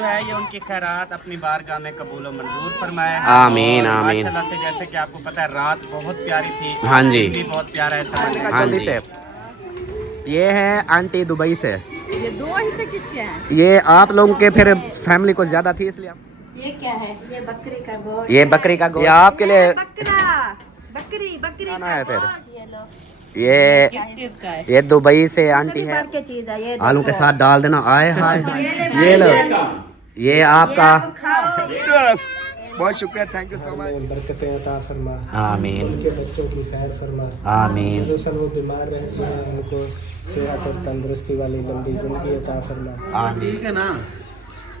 जो है ये उनकी खैरात अपनी बारगाह में कबूल और मंजूर फरमाए। आमीन आमीन। माशाल्लाह से जैसे कि आपको पता है रात बहुत प्यारी थी, हाँ जी, भी बहुत प्यारा है समझ। हाँ जी। ये है आंटी दुबई से। ये दो हिस्से किसके हैं? ये आप लोगों के फिर फैमिली को ज्यादा थी इसलिए। ये क्या है? ये बकरी का गोश्त। ये बकरी का गोश्त। ये आपके लिए बकरा, बकरी बकरी खाना का है फिर। गोश्त। ये लो। ये किस चीज का है? ये दुबई से आंटी है। के चीज है ये। आलू के साथ डाल देना। आए हाय ये लो, ये आपका। बहुत शुक्रिया, थैंक यू सो मच। बरकतें अता फरमा, आमीन, उनके बच्चों की खैर फरमा, आमीन। जो सन वो बीमार रहते हैं उनको सेहत और तंदुरुस्ती वाली लंबी जिंदगी अता फरमा। आमीन। ठीक है ना।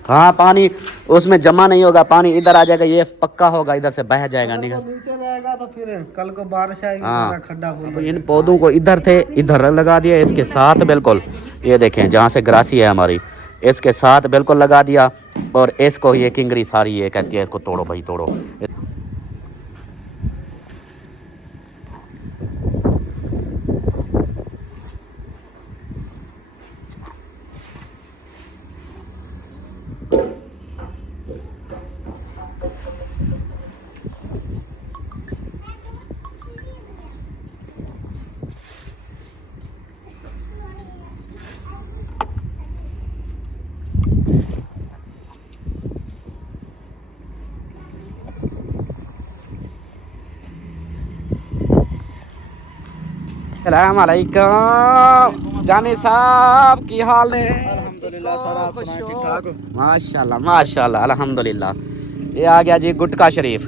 हाँ, पानी उसमें जमा नहीं होगा, पानी इधर आ जाएगा, ये पक्का होगा, इधर से बह जाएगा निकल। नीचे रहेगा तो फिर कल को बारिश आएगी, हाँ। सारा खड्डा फूल अब इन पौधों को इधर थे इधर लगा दिया, इसके साथ बिल्कुल ये देखें जहाँ से ग्रासी है हमारी, इसके साथ बिल्कुल लगा दिया। और इसको ये किंगरी सारी ये कहती है इसको तोड़ो भाई तोड़ो। अस्सलाम वालेकुम जाने साहब, की हाल है? अल्हम्दुलिल्लाह, सारा अपना ठीक ठाक। माशाल्लाह माशाल्लाह अल्हम्दुलिल्लाह। ये आ गया जी गुटका शरीफ,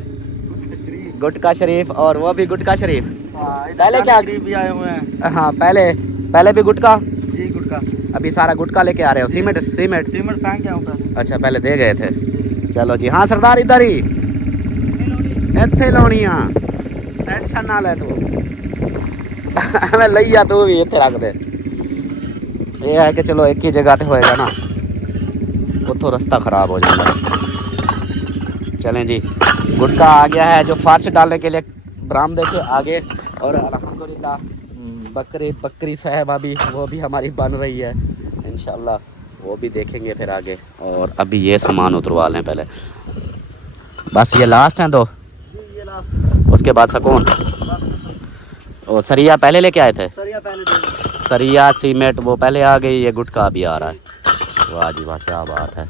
गुटका शरीफ, और वो भी गुटका शरीफ। पहले क्या भी आए हुए हैं? हाँ, पहले भी गुटका, जी गुटका। अभी सारा गुटका लेके आ रहे हो? सीमेंट सीमेंट सीमेंट फेंक क्या ऊपर? अच्छा, पहले दे गए थे। चलो जी, हाँ सरदार इधर ही इत्थे लाउणियां, टेंशन ना ले तू। मैं लइया तू भी इत्थे रख दे। ये है कि चलो एक ही जगह पे होएगा ना, उतो रास्ता खराब हो जाएगा। चलें जी, गुटका आ गया है जो फर्श डालने के लिए बरामदे के आगे। और अल्हम्दुलिल्लाह बकरी साहब अभी वो भी हमारी बन रही है, इंशाल्लाह वो भी देखेंगे फिर आगे। और अभी ये सामान उतरवा लें पहले, बस ये लास्ट हैं दो, उसके बाद सुकून। और सरिया पहले लेके आए थे? सरिया पहले दे। सरिया सीमेंट वो पहले आ गई, ये गुटका अभी आ रहा है। वाह जी वाह, क्या बात है।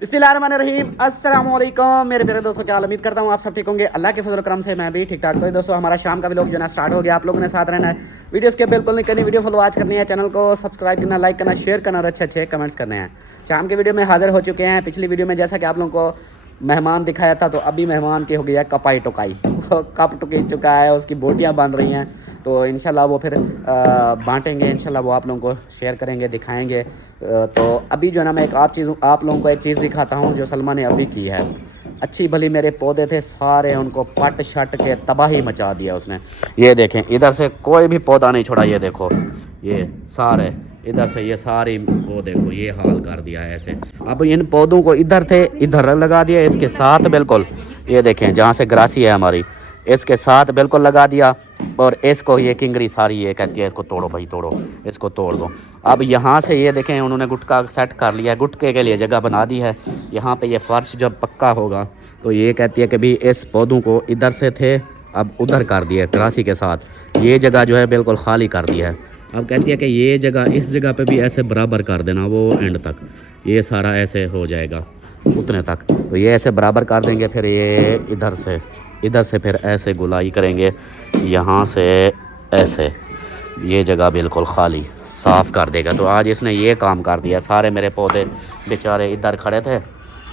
बिस्मिल्लाहिर्रहमानिर्रहीम, अस्सलाम वालेकुम मेरे प्यारे दोस्तों, क्या हाल? उम्मीद करता हूँ आप सब ठीक होंगे। अल्लाह के फजल करम से मैं भी ठीक ठाक। तो दोस्तों हमारा शाम का व्लॉग जो है स्टार्ट हो गया। आप लोगों ने साथ रहना है, वीडियोस के बिल्कुल नहीं करनी, वीडियो फुल वॉच करनी है, चैनल को सब्सक्राइब करना, लाइक करना, शेयर करना और अच्छे अच्छे कमेंट्स करने हैं। शाम के वीडियो में हाजिर हो चुके हैं। पिछली वीडियो में जैसा कि आप लोगों को मेहमान दिखाया था, तो अभी मेहमान की हो गई है कपाई टुकाई। वो कप टुकी चुका है, उसकी बोटियाँ बन रही हैं। तो इंशाल्लाह वो फिर बांटेंगे, इंशाल्लाह वो आप लोगों को शेयर करेंगे, दिखाएंगे। तो अभी जो है ना, मैं आप लोगों को एक चीज़ दिखाता हूँ जो सलमा ने अभी की है। अच्छी भली मेरे पौधे थे सारे, उनको पट शट के तबाही मचा दिया उसने। ये देखें, इधर से कोई भी पौधा नहीं छोड़ा, ये देखो ये सारे इधर से, ये सारी वो देखो ये हाल कर दिया है ऐसे। अब इन पौधों को इधर थे इधर लगा दिया, इसके साथ बिल्कुल ये देखें जहाँ से ग्रासी है हमारी, इसके साथ बिल्कुल लगा दिया। और इसको ये किंगरी सारी ये कहती है इसको तोड़ो भाई तोड़ो, इसको तोड़ दो। अब यहाँ से ये देखें उन्होंने गुटका सेट कर लिया है, गुटके के लिए जगह बना दी है। यहाँ पे ये फर्श जब पक्का होगा तो ये कहती है कि भी इस पौधों को इधर से थे अब उधर कर दिया, ग्रासी के साथ ये जगह जो है बिल्कुल खाली कर दिया है। अब कहती है कि ये जगह इस जगह पे भी ऐसे बराबर कर देना, वो एंड तक ये सारा ऐसे हो जाएगा उतने तक। तो ये ऐसे बराबर कर देंगे, फिर ये इधर से फिर ऐसे गुलाई करेंगे, यहाँ से ऐसे ये जगह बिल्कुल खाली साफ़ कर देगा। तो आज इसने ये काम कर दिया। सारे मेरे पौधे बेचारे इधर खड़े थे,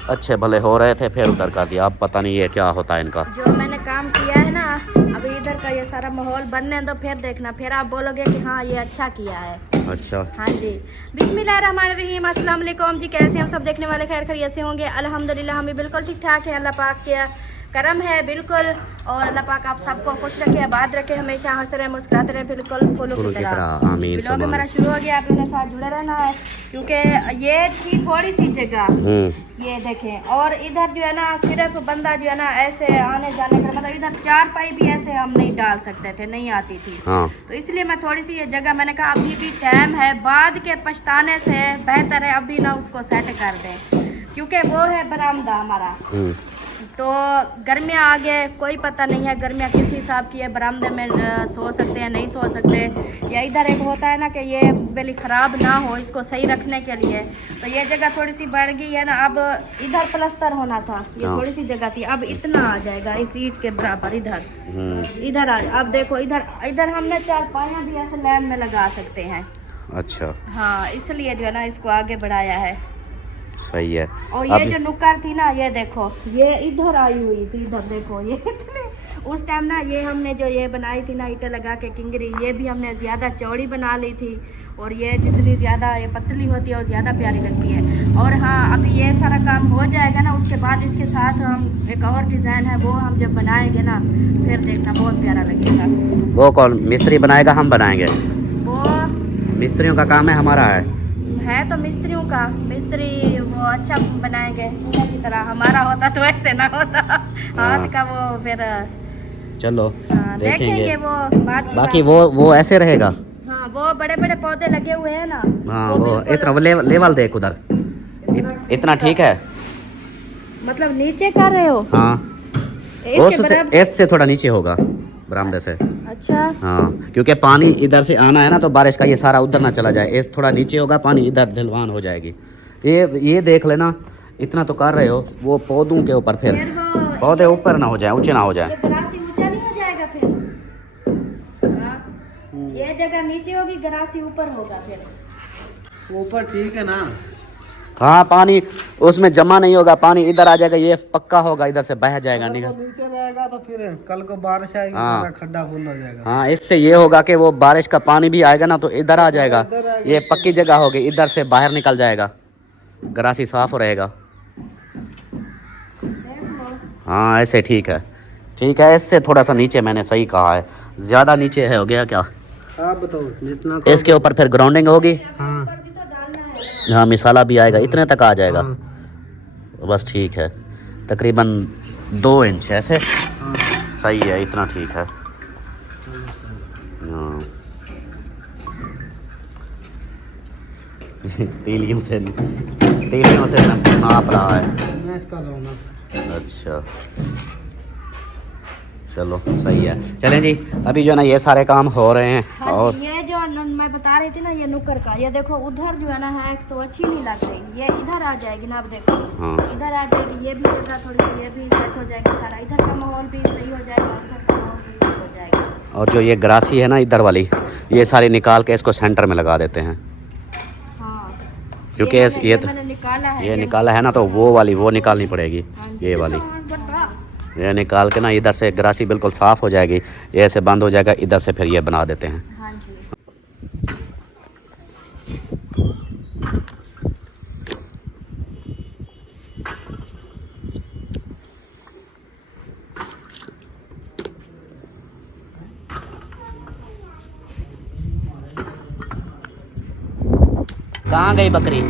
अच्छे भले हो रहे थे, फिर उधर कर दिया। अब पता नहीं ये क्या होता है इनका। जो मैंने काम किया है ना, अभी इधर का ये सारा माहौल बनने दो, फिर देखना, फिर आप बोलोगे कि हाँ ये अच्छा किया है। अच्छा, हाँ जी। बिस्मिल्लाहिर्रहमानिर्रहीम, अस्सलाम वालेकुम जी। कैसे हम सब देखने वाले खैर खैरियत से होंगे? अल्हम्दुलिल्लाह हम भी बिल्कुल ठीक ठाक है। अल्लाह पाक के करम है बिल्कुल। और अल्लाह पाक आप सबको खुश रखे, आबाद रखे, हमेशा हंसते रहे, मुस्कुराते रहे, बिल्कुल फूलों की तरह। आमीन। व्लॉग हमारा शुरू हो गया, आप लोगों के साथ जुड़े रहना है, क्योंकि ये थी थोड़ी सी जगह, ये देखें। और इधर जो है ना सिर्फ बंदा जो है ना ऐसे आने जाने का, मतलब इधर 4 पाई भी ऐसे हम नहीं डाल सकते थे, नहीं आती थी। हाँ। तो इसलिए मैं थोड़ी सी ये जगह, मैंने कहा अभी भी टाइम है, बाद के पछताने से बेहतर है अभी ना उसको सेट कर दें। क्योंकि वो है बरामदा हमारा। तो गर्मियाँ आ गए, कोई पता नहीं है गर्मियाँ किस हिसाब की है, बरामदे में सो सकते हैं नहीं सो सकते, या इधर एक होता है ना कि ये बिल्कुल ख़राब ना हो इसको सही रखने के लिए। तो ये जगह थोड़ी सी बढ़ गई है ना, अब इधर प्लस्तर होना था, ये थोड़ी सी जगह थी, अब इतना आ जाएगा इस ईंट के बराबर इधर अब देखो इधर हमने 4 पाया भी ऐसे लाइन में लगा सकते हैं। अच्छा हाँ, इसलिए जो है ना इसको आगे बढ़ाया है। सही है। और ये जो नुक्कड़ थी ना, ये देखो ये इधर आई हुई थी, इधर देखो ये उस टाइम ना ये हमने जो ये बनाई थी ना ईंटें लगा के किंगरी, ये भी हमने ज़्यादा चौड़ी बना ली थी, और ये जितनी ज़्यादा ये पतली होती है और ज़्यादा प्यारी लगती है। और हाँ, अभी ये सारा काम हो जाएगा ना, उसके बाद इसके साथ हम एक और डिज़ाइन है वो हम जब बनाएंगे ना फिर देखना बहुत प्यारा लगेगा। वो कौन मिस्त्री बनाएगा, हम बनाएंगे? वो मिस्त्रियों का काम है, हमारा है तो मिस्त्रियों का, मिस्त्री वो अच्छा बनाएंगे चूल्हा की तरह, हमारा होता तो ऐसे ना होता हाथ का वो फिर चलो देखेंगे वो बाकी वो ऐसे रहेगा। हाँ, वो बड़े बड़े पौधे लगे हुए हैं ना। हाँ वो इतना लेवल देख उधर, इतना ठीक है। मतलब नीचे कर रहे हो? हाँ, इससे थोड़ा नीचे होगा बरामदे से। अच्छा हाँ, क्योंकि पानी इधर से आना है ना, तो बारिश का ये सारा उधर ना चला जाए, इस थोड़ा नीचे होगा, पानी इधर ढलवान हो जाएगी। ये देख लेना, इतना तो कर रहे हो, वो पौधों के ऊपर फिर पौधे ऊपर ना हो जाए, ऊंचे ना हो जाए। गरासी ऊंचा नहीं हो जाएगा फिर? हाँ, ये जगह नीचे होगी, गरासी ऊपर होगा, फिर ऊपर ठीक है ना। हाँ, पानी उसमें जमा नहीं होगा, पानी इधर आ जाएगा, ये पक्का होगा, इधर से बह जाएगा निकल। नीचे रहेगा तो फिर कल को बारिश आएगी, हाँ, खड्डा फुल हो जाएगा। हाँ, इससे ये होगा कि वो बारिश का पानी भी आएगा ना, तो इधर आ जाएगा, ये पक्की जगह होगी, इधर से बाहर निकल जाएगा, गरासी साफ रहेगा। हाँ, ऐसे ठीक है, ठीक है। इससे थोड़ा सा नीचे मैंने सही कहा है, ज़्यादा नीचे है, हो गया क्या? आप बताओ जितना। इसके ऊपर फिर ग्राउंडिंग होगी। हाँ हाँ, मिसाला भी आएगा, इतने तक आ जाएगा। हाँ। बस ठीक है, तकरीबन 2 इंच ऐसे सही है, इतना ठीक है। हाँ तीलियों से नाप रहा है। मैं इसका लाऊंगा। अच्छा चलो सही है। चलें जी, अभी जो है ना ये सारे काम हो रहे हैं। हाँ, और ये जो मैं बता रही थी ना, ये नुक्कड़ का, ये देखो उधर जो है ना है तो अच्छी नहीं लग रही, ये इधर आ जाएगी ना, अब देखो हाँ, इधर आ जाएगी, ये भी जगह थोड़ी सी ये भी सेट हो जाएगी, सारा इधर का माहौल भी सही हो जाएगा, उधर का माहौल भी सही हो जाएगा। और जो ये ग्रासी है ना इधर वाली, ये सारी निकाल के इसको सेंटर में लगा देते हैं, हाँ, क्योंकि मैंने निकाला है, ये निकाला है ना, तो वो वाली वो निकालनी पड़ेगी, ये वाली ये निकाल के ना इधर से ग्रासी बिल्कुल साफ़ हो जाएगी, ये ऐसे बंद हो जाएगा, इधर से फिर ये बना देते हैं। हाँ जी। कहाँ गई बकरी?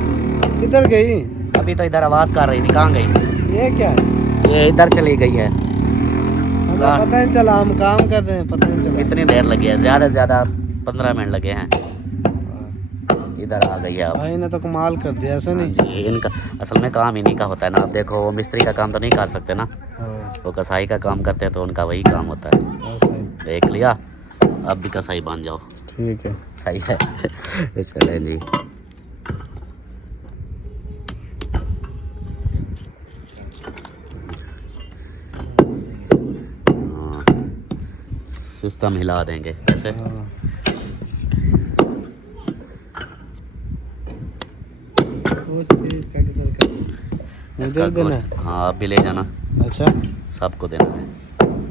किधर गई? अभी तो इधर आवाज़ कर रही थी, कहाँ गई? ये क्या है? ये इधर चली गई है। हमें पता नहीं चला, हम काम कर रहे हैं, पता नहीं चला। कितनी देर लगी है? ज़्यादा से ज़्यादा 15 मिनट लगे हैं। इधर आ गई है अब। भाई ने तो कमाल कर दिया, ऐसा नहीं? जी, इनका असल में काम इन्हीं का होता है ना। आप देखो, वो मिस्त्री का काम तो नहीं कर सकते ना, वो कसाई का काम करते हैं, तो उनका वही काम होता है। ऐसा ही। देख लिया, अब भी कसाई बन जाओ। ठीक है, सही है। चले जी। सिस्टम हिला देंगे ऐसे। हाँ। इसका किधर का? इसका इधर देना गोश्त, हाँ आप भी ले जाना। अच्छा, सबको देना है।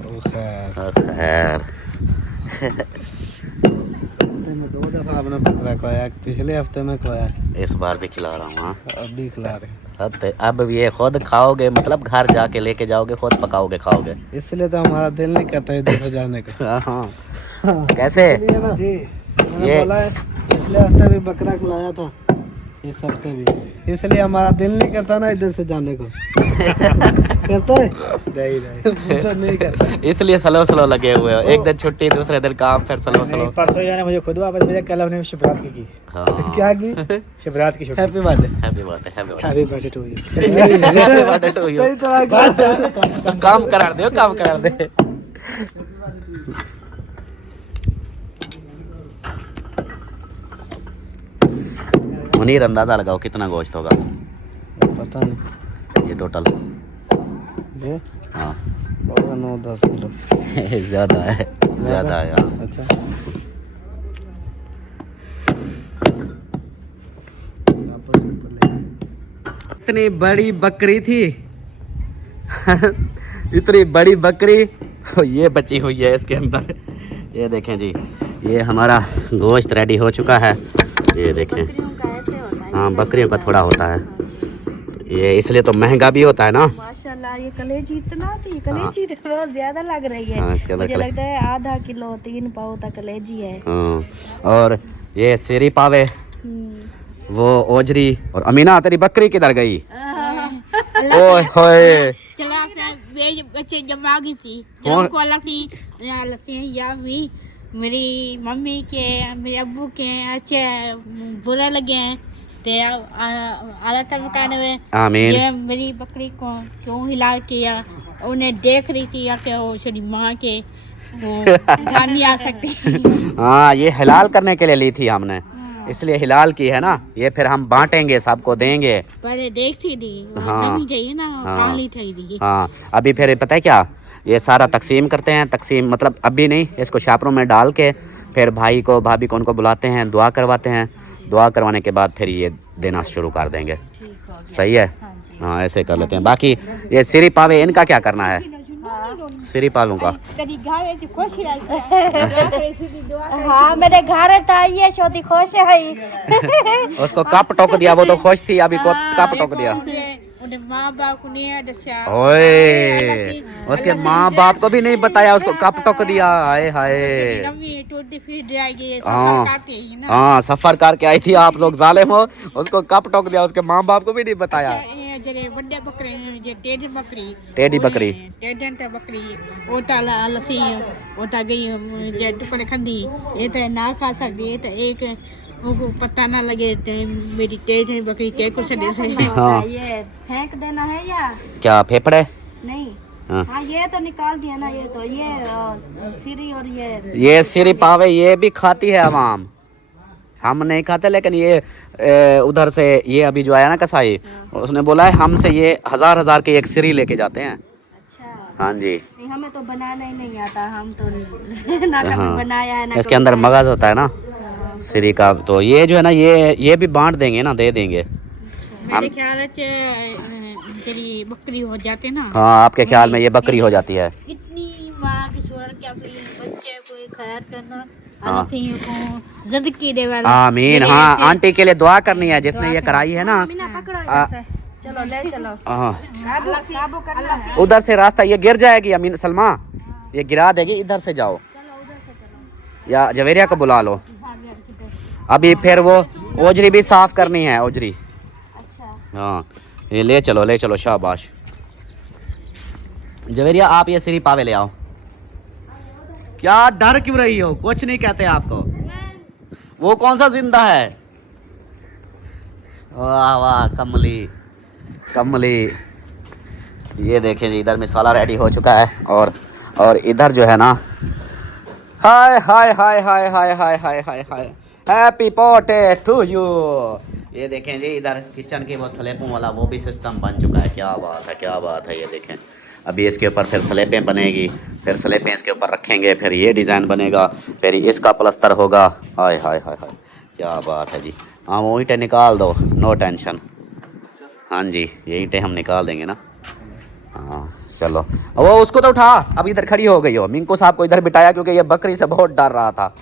ओ खैर। खैर हफ्ते में 2 दफा आपने बकरा खवाया, पिछले हफ्ते में खवाया, इस बार भी खिला रहा हूँ। हाँ, अब भी खिला रहे हैं। अब ये खुद खाओगे, मतलब घर जाके लेके जाओगे, खुद पकाओगे खाओगे। इसलिए तो हमारा दिल नहीं करता इधर से जाने का। हाँ, कैसे? जी, मैंने बोला है पिछले हफ्ते भी बकरा खिलाया था, इस हफ्ते भी, इसलिए हमारा दिल नहीं करता ना इधर से जाने को। करता है? नहीं करता। इसलिए स्लो स्लो लगे हुए हो। एक दिन छुट्टी, दूसरे दिन काम, फिर स्लो स्लो। परसों जाने मुझे खुद वापस भेजा, कल हमने शिवरात्रि की। हाँ। क्या की शिवरात की happy birthday happy birthday happy birthday happy birthday to you happy birthday to you. सही तो आ काम करा दे काम करा दे। मुनीर अंदाजा लगाओ कितना गोश्त होगा पता नहीं ये टोटल। ये हाँ होगा 9-10 किलो ज्यादा है ज्यादा है हाँ। अच्छा इतनी बड़ी बकरी थी इतनी बड़ी बकरी ये बची हुई है इसके अंदर। ये देखें जी ये हमारा गोश्त रेडी हो चुका है। ये देखें हाँ बकरियों का थोड़ा होता है ये इसलिए तो महंगा भी होता है ना। माशाल्लाह ये कलेजी इतना थी कलेजी तो बहुत ज्यादा लग रही है। हाँ, इसके अंदर मुझे लगता है आधा किलो 3 पाव तक कलेजी है। हाँ और ये सिरी पावे वो ओजरी और अमीना तेरी बकरी किधर गई? ओए होए चला वे बच्चे जब आ गई थी कौन? जब को अल्लाह सी या भी मेरी मम्मी के मेरे अब्बू के अच्छे बुरा लगे हैं ते आला तब कहने में आमीन। ये मेरी बकरी को क्यों हिला किया उन्हें देख रही थी या कि वो मेरी माँ के वो घर नहीं आ सकती। हाँ ये हिलाल करने के लिए ली थी हमने इसलिए हिलाल की है ना। ये फिर हम बांटेंगे सबको देंगे। पहले देखती थी हाँ। नमी चाहिए ना हाँ। काली थी। हाँ अभी फिर पता है क्या ये सारा तकसीम करते हैं। तकसीम मतलब अभी नहीं इसको शापरों में डाल के फिर भाई को भाभी को उनको बुलाते हैं दुआ करवाते हैं। दुआ करवाने के बाद फिर ये देना शुरू कर देंगे। सही है हाँ ऐसे कर लेते हैं। बाकी ये सिरी पावे इनका क्या करना है? सिरी पावों का कभी घर है तो खुश रहती है। हाँ मेरे घर तो आई है छोटी खुश है। उसको कप टोक दिया वो तो खुश थी अभी कप टोक दिया। उन्हें माँ बाप को नहीं दसा ओए उसके माँ बाप को भी नहीं बताया उसको कप टोक दिया। हाय हाय हाँ हाँ सफर करके आई थी आप लोग जालिम हो उसको कप टोक दिया उसके माँ बाप को भी नहीं बताया। बड़े बकरे जे टेढ़ी बकरी टेढ़ी बकरी टेढ़ी बकरी ओटा लसी ओटा गई जे टुकड़े खंदी ये तो ना खा सकती ये तो एक उनको पता ना लगे ते मेरी टेढ़ी बकरी के कुछ दे से। हाँ ये फेंक देना है या क्या फेफड़े? नहीं? हाँ। हाँ ये तो निकाल दिया ना ये तो ये सिरी और ये सिरी पावे ये भी खाती है अवाम हम नहीं खाते लेकिन ये उधर से ये अभी जो आया ना कसाई उसने बोला है हमसे ये हजार के एक सिरी लेके जाते हैं। अच्छा हाँ जी नहीं हमें तो बनाना ही नहीं आता हम तो ना कभी बनाया है ना इसके अंदर मगज होता है ना सिरी का। तो ये जो है ना ये भी बांट देंगे ना दे देंगे। मेरे ख्याल से तेरी बकरी हो जाते ना। हाँ आपके ख्याल में ये बकरी हो जाती है। कितनी माँ की शोर के अपनी बच्चे को खैर करना हाँ। को जिंदगी दे वाला आमीन। हाँ आंटी के लिए दुआ करनी है जिसने ये कराई है ना। चलो ले चलो हाँ काबू करना है। उधर से रास्ता ये गिर जाएगी अमीन सलमा ये गिरा देगी। इधर से जाओ या जवेरिया को बुला लो। अभी फिर वो ओजरी भी साफ करनी है ओजरी। अच्छा हाँ ये ले चलो शाबाश। जवेरिया आप ये सिरी पावे ले आओ। क्या डर क्यों रही हो? कुछ नहीं कहते आपको। वो कौन सा जिंदा है? वाह वाह कमली। ये देखें जी इधर मसाला रेडी हो चुका है और इधर जो है ना hi happy birthday to you. ये देखें जी इधर किचन की वो स्लैबों वाला वो भी सिस्टम बन चुका है। क्या बात है ये देखें। अभी इसके ऊपर फिर स्लैबें बनेगी फिर स्लैबें इसके ऊपर रखेंगे फिर ये डिज़ाइन बनेगा फिर इसका प्लस्तर होगा। हाय क्या बात है जी। हाँ वो ईंटें निकाल दो नो टेंशन। हाँ जी ये ईंटें हम निकाल देंगे ना। हाँ चलो वो उसको तो उठा अब इधर खड़ी हो गई हो। मिंको साहब को इधर बिठाया क्योंकि ये बकरी से बहुत डर रहा था।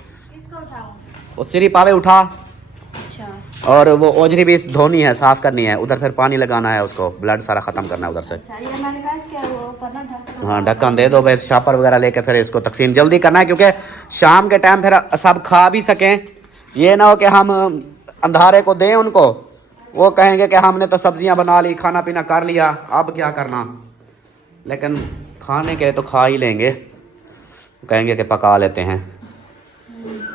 वो सिरी पावे उठा। अच्छा और वो ओजरी भी धोनी है साफ करनी है। उधर फिर पानी लगाना है उसको ब्लड सारा ख़त्म करना है उधर से। ये मैंने कहा इसके वो ऊपर ना हाँ ढक्कन दे दो भाई शापर वगैरह लेकर फिर इसको तकसीम जल्दी करना है क्योंकि शाम के टाइम फिर सब खा भी सकें। ये ना हो कि हम अंधारे को दें उनको वो कहेंगे कि हमने तो सब्जियां बना ली खाना पीना कर लिया अब क्या करना। लेकिन खाने के लिए तो खा ही लेंगे कहेंगे कि पका लेते हैं।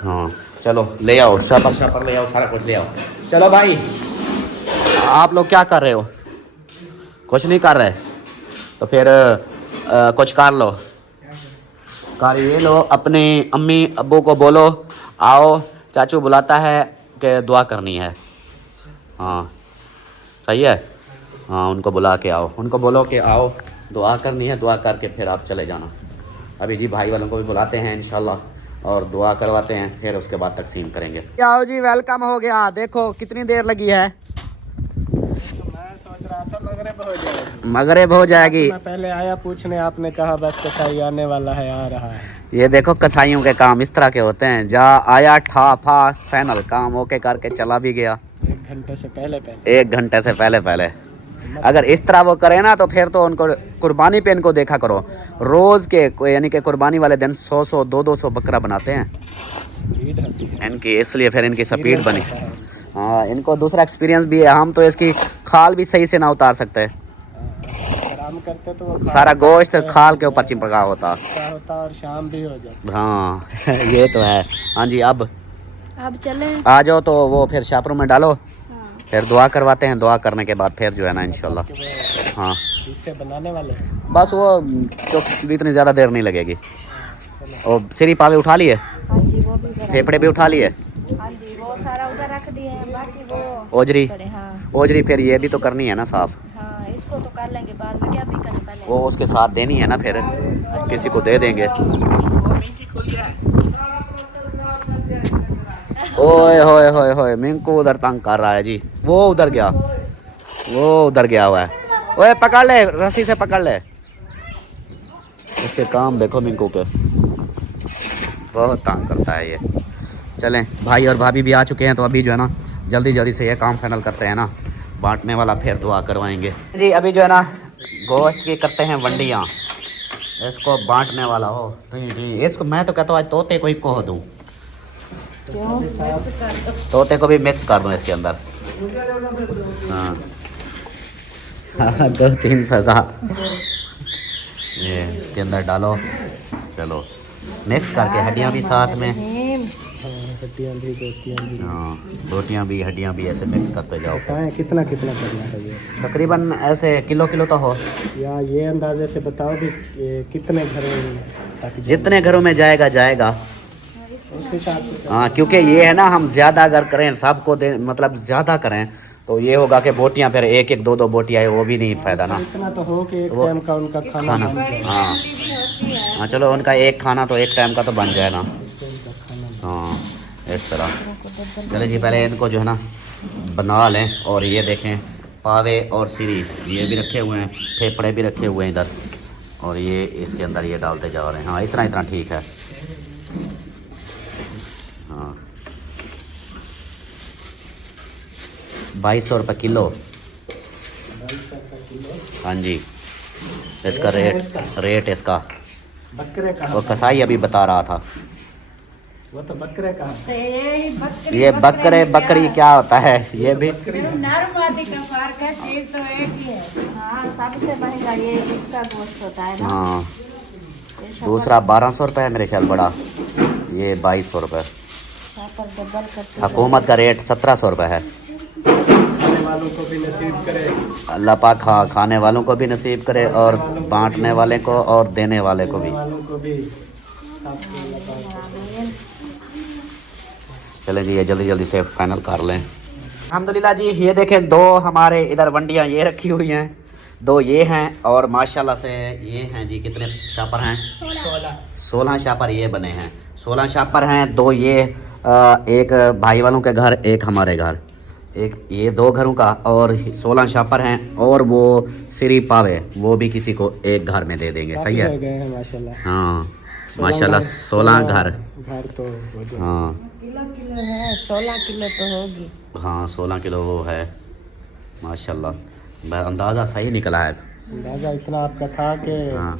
हाँ चलो ले आओ, शापर ले आओ, सारा कुछ ले आओ। चलो भाई, आप लोग क्या कर रहे हो? कुछ नहीं कर रहे तो फिर कुछ कर लो, कर ये लो। अपने अम्मी अब्बू को बोलो आओ, चाचू बुलाता है कि दुआ करनी है। हाँ सही है, हाँ उनको बुला के आओ, उनको बोलो कि आओ दुआ करनी है, दुआ करके फिर आप चले जाना। अभी जी भाई वालों को भी बुलाते हैं इंशाल्लाह और दुआ करवाते हैं, फिर उसके बाद तकसीम करेंगे। आओ जी, वेलकम हो गया। देखो कितनी देर लगी है। मगरिब हो जाएगी। मैं पहले आया पूछने, आपने कहा बस कसाई आने वाला है, आ रहा है। ये देखो कसाईयों के काम इस तरह के होते हैं, जा आया ठा फा फाइनल काम ओके करके चला भी गया 1 घंटे से पहले 1 घंटे से पहले। अगर इस तरह वो करे ना तो फिर तो उनको कुर्बानी पे इनको देखा करो, रोज़ के यानी कि कुर्बानी वाले दिन 100 200 बकरा बनाते हैं इनकी, इसलिए फिर इनकी स्पीड बनी। हाँ इनको दूसरा एक्सपीरियंस भी है, हम तो इसकी खाल भी सही से ना उतार सकते, आराम करते तो सारा गोश्त खाल के ऊपर चिपका होता और शाम भी हो जाती। हाँ ये तो है। हाँ जी, अब चले आ जाओ तो वो फिर शापरों में डालो, फिर दुआ करवाते हैं, दुआ करने के बाद फिर जो है ना इंशाल्लाह। हाँ इससे बनाने वाले बस वो तो इतनी ज़्यादा देर नहीं लगेगी। और सिरी पावे उठा लिए, हाँ जी वो भी फेफड़े भी उठा लिए, हाँ जी वो सारा उधर रख दिए हैं, बाकी वो ओजरी हाँ ओजरी फिर ये भी तो करनी है ना साफ, हाँ इसको तो कर लेंगे बाद में, क्या भी करें पहले वो उसके साथ देनी है ना, फिर किसी को दे देंगे। ओए होए होए होए, मिंकू उधर तंग कर रहा है जी, वो उधर गया हुआ है। ओए पकड़ ले, रस्सी से पकड़ ले। उसके काम देखो मिंकू के, बहुत तंग करता है ये। चलें, भाई और भाभी भी आ चुके हैं तो अभी जो है ना जल्दी से ये काम फाइनल करते हैं ना, बांटने वाला फिर दुआ करवाएंगे जी। अभी जो है ना गोश्त की करते हैं वंडियाँ, इसको बांटने वाला हो जी। इसको मैं तो कहता हूँ आज तोते को ही कह दूँ, तोते को भी मिक्स कर दूँ इसके अंदर। हाँ 2-3 का ये इसके अंदर डालो, चलो मिक्स करके हड्डियाँ भी साथ में, हाँ रोटियाँ भी हड्डियाँ भी ऐसे मिक्स करते जाओ। कितना करना चाहिए? तकरीबन ऐसे किलो तो हो, या ये अंदाजे से बताओ कि कितने घरों, जितने घरों में जाएगा उस हिसाब से। हाँ क्योंकि ये है ना, हम ज़्यादा अगर करें सबको दे, मतलब ज़्यादा करें तो ये होगा कि बोटियाँ फिर 1-1 2-2 बोटियाँ है, वो भी नहीं फ़ायदा ना। इतना तो हो कि एक टाइम का उनका खाना हाँ चलो उनका एक खाना तो एक टाइम का तो बन जाए ना। हाँ इस तरह। चले जी पहले इनको जो है ना बना लें, और ये देखें पावे और सिरी ये भी रखे हुए हैं, फेफड़े भी रखे हुए हैं इधर, और ये इसके अंदर ये डालते जा रहे हैं। हाँ इतना ठीक है। हाँ 2200 रुपये किलो। हाँ जी इसका रेट इसका बकरे का, वो कसाई अभी बता रहा था। वो तो बकरे का, ये बकरी क्या होता है ये भी? हाँ सबसे महंगा ये इसका गोश्त होता है ना। हाँ दूसरा 1200 रुपये है मेरे ख्याल, बड़ा ये 2200 रुपये। हुकूमत का रेट 1700 रुपये है। वालों को भी नसीब करे अल्लाह पाक, हाँ खाने वालों को भी नसीब करे और बांटने वाले को और देने वाले को भी। चलें जी ये जल्दी से फाइनल कर लें। अल्हम्दुलिल्लाह जी ये देखें 2 हमारे इधर वंडियाँ ये रखी हुई हैं, 2 ये हैं, और माशाल्लाह से ये हैं जी। कितने शापर हैं? 16 शापर ये बने हैं। 16 शापर हैं, 2 ये एक भाई वालों के घर, एक हमारे घर, एक ये 2 घरों का, और 16 शापर हैं, और वो सिरी पावे वो भी किसी को एक घर में दे देंगे। सही है माशाल्लाह। हाँ माशाल्लाह 16 घर तो हाँ किलो है, 16 किलो तो होगी। हाँ 16 किलो वो है माशाल्लाह। अंदाज़ा सही निकला है। अंदाजा इतना आपका था कि हाँ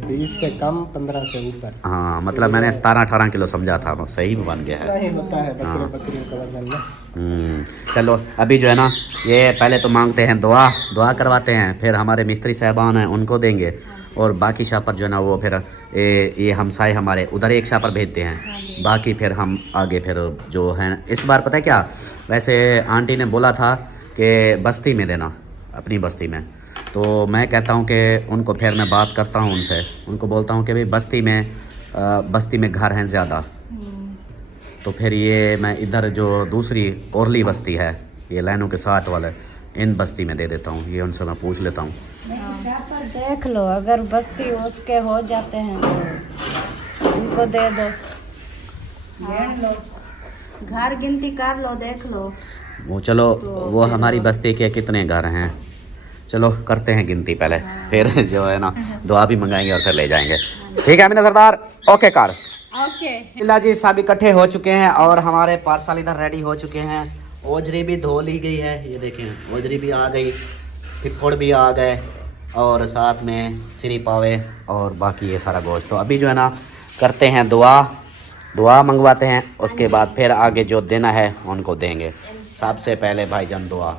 20 से कम 15 से ऊपर हाँ, मतलब मैंने 17-18 किलो समझा था, सही में बन गया है। नहीं होता है बकरियों का वजन ना। चलो अभी जो है ना, ये पहले तो मांगते हैं दुआ करवाते हैं, फिर हमारे मिस्त्री साहबान हैं उनको देंगे, और बाकी शापर जो है ना वो फिर ये हमसाए हमारे उधर एक शापर भेजते हैं, बाकी फिर हम आगे फिर जो है इस बार पता है क्या, वैसे आंटी ने बोला था कि बस्ती में देना, अपनी बस्ती में, तो मैं कहता हूँ कि उनको फिर मैं बात करता हूँ उनसे, उनको बोलता हूँ कि भाई बस्ती में घर हैं ज़्यादा, तो फिर ये मैं इधर जो दूसरी ओरली बस्ती है, ये लाइनों के 60 वाले, इन बस्ती में दे देता हूँ, ये उनसे मैं पूछ लेता हूँ। देख लो, अगर बस्ती उसके हो जाते हैं तो उनको दे दो, गिन लो, घर गिनती कर लो, देख लो। वो चलो वो हमारी बस्ती के कितने घर हैं, चलो करते हैं गिनती पहले, फिर जो है ना दुआ भी मंगाएंगे और फिर ले जाएंगे। ठीक है अमीना सरदार, ओके कार। ओके इला जी सब इकट्ठे हो चुके हैं और हमारे पार्सल इधर रेडी हो चुके हैं। ओजरी भी धो ली गई है, ये देखें ओजरी भी आ गई, पिपड़ भी आ गए, और साथ में सिरी पावे और बाकी ये सारा गोश्त। तो अभी जो है ना करते हैं दुआ मंगवाते हैं, उसके बाद फिर आगे जो देना है उनको देंगे। सबसे पहले भाईजान दुआ,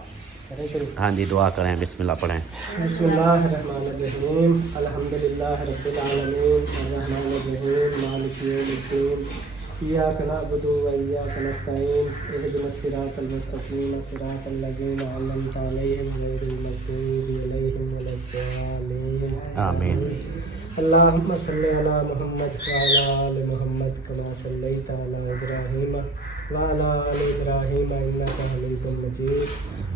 हाँ जी दुआ करें, बिस्मिल्लाह पढ़ें। बिस्मिल्लाहिर्रहमानिर्रहीम, अल्हम्दुलिल्लाहि रब्बिल आलमीन, अर्रहमानिर्रहीम, मालिकि यौमिद्दीन, इय्याका नअबुदु व इय्याका नस्तईन, इहदिनस सिरातल मुस्तकीम, सिरातल लज़ीना अनअमता अलैहिम गैरिल मग़दूबि अलैहिम वलद्दालीन, आमीन। अल्लाहुम्मा सल्लि अला मुहम्मद व अला आलि मुहम्मद कमा सल्लैता अला इब्राहीम व अला आलि इब्राहीम इन्नका हमीदुम मजीद।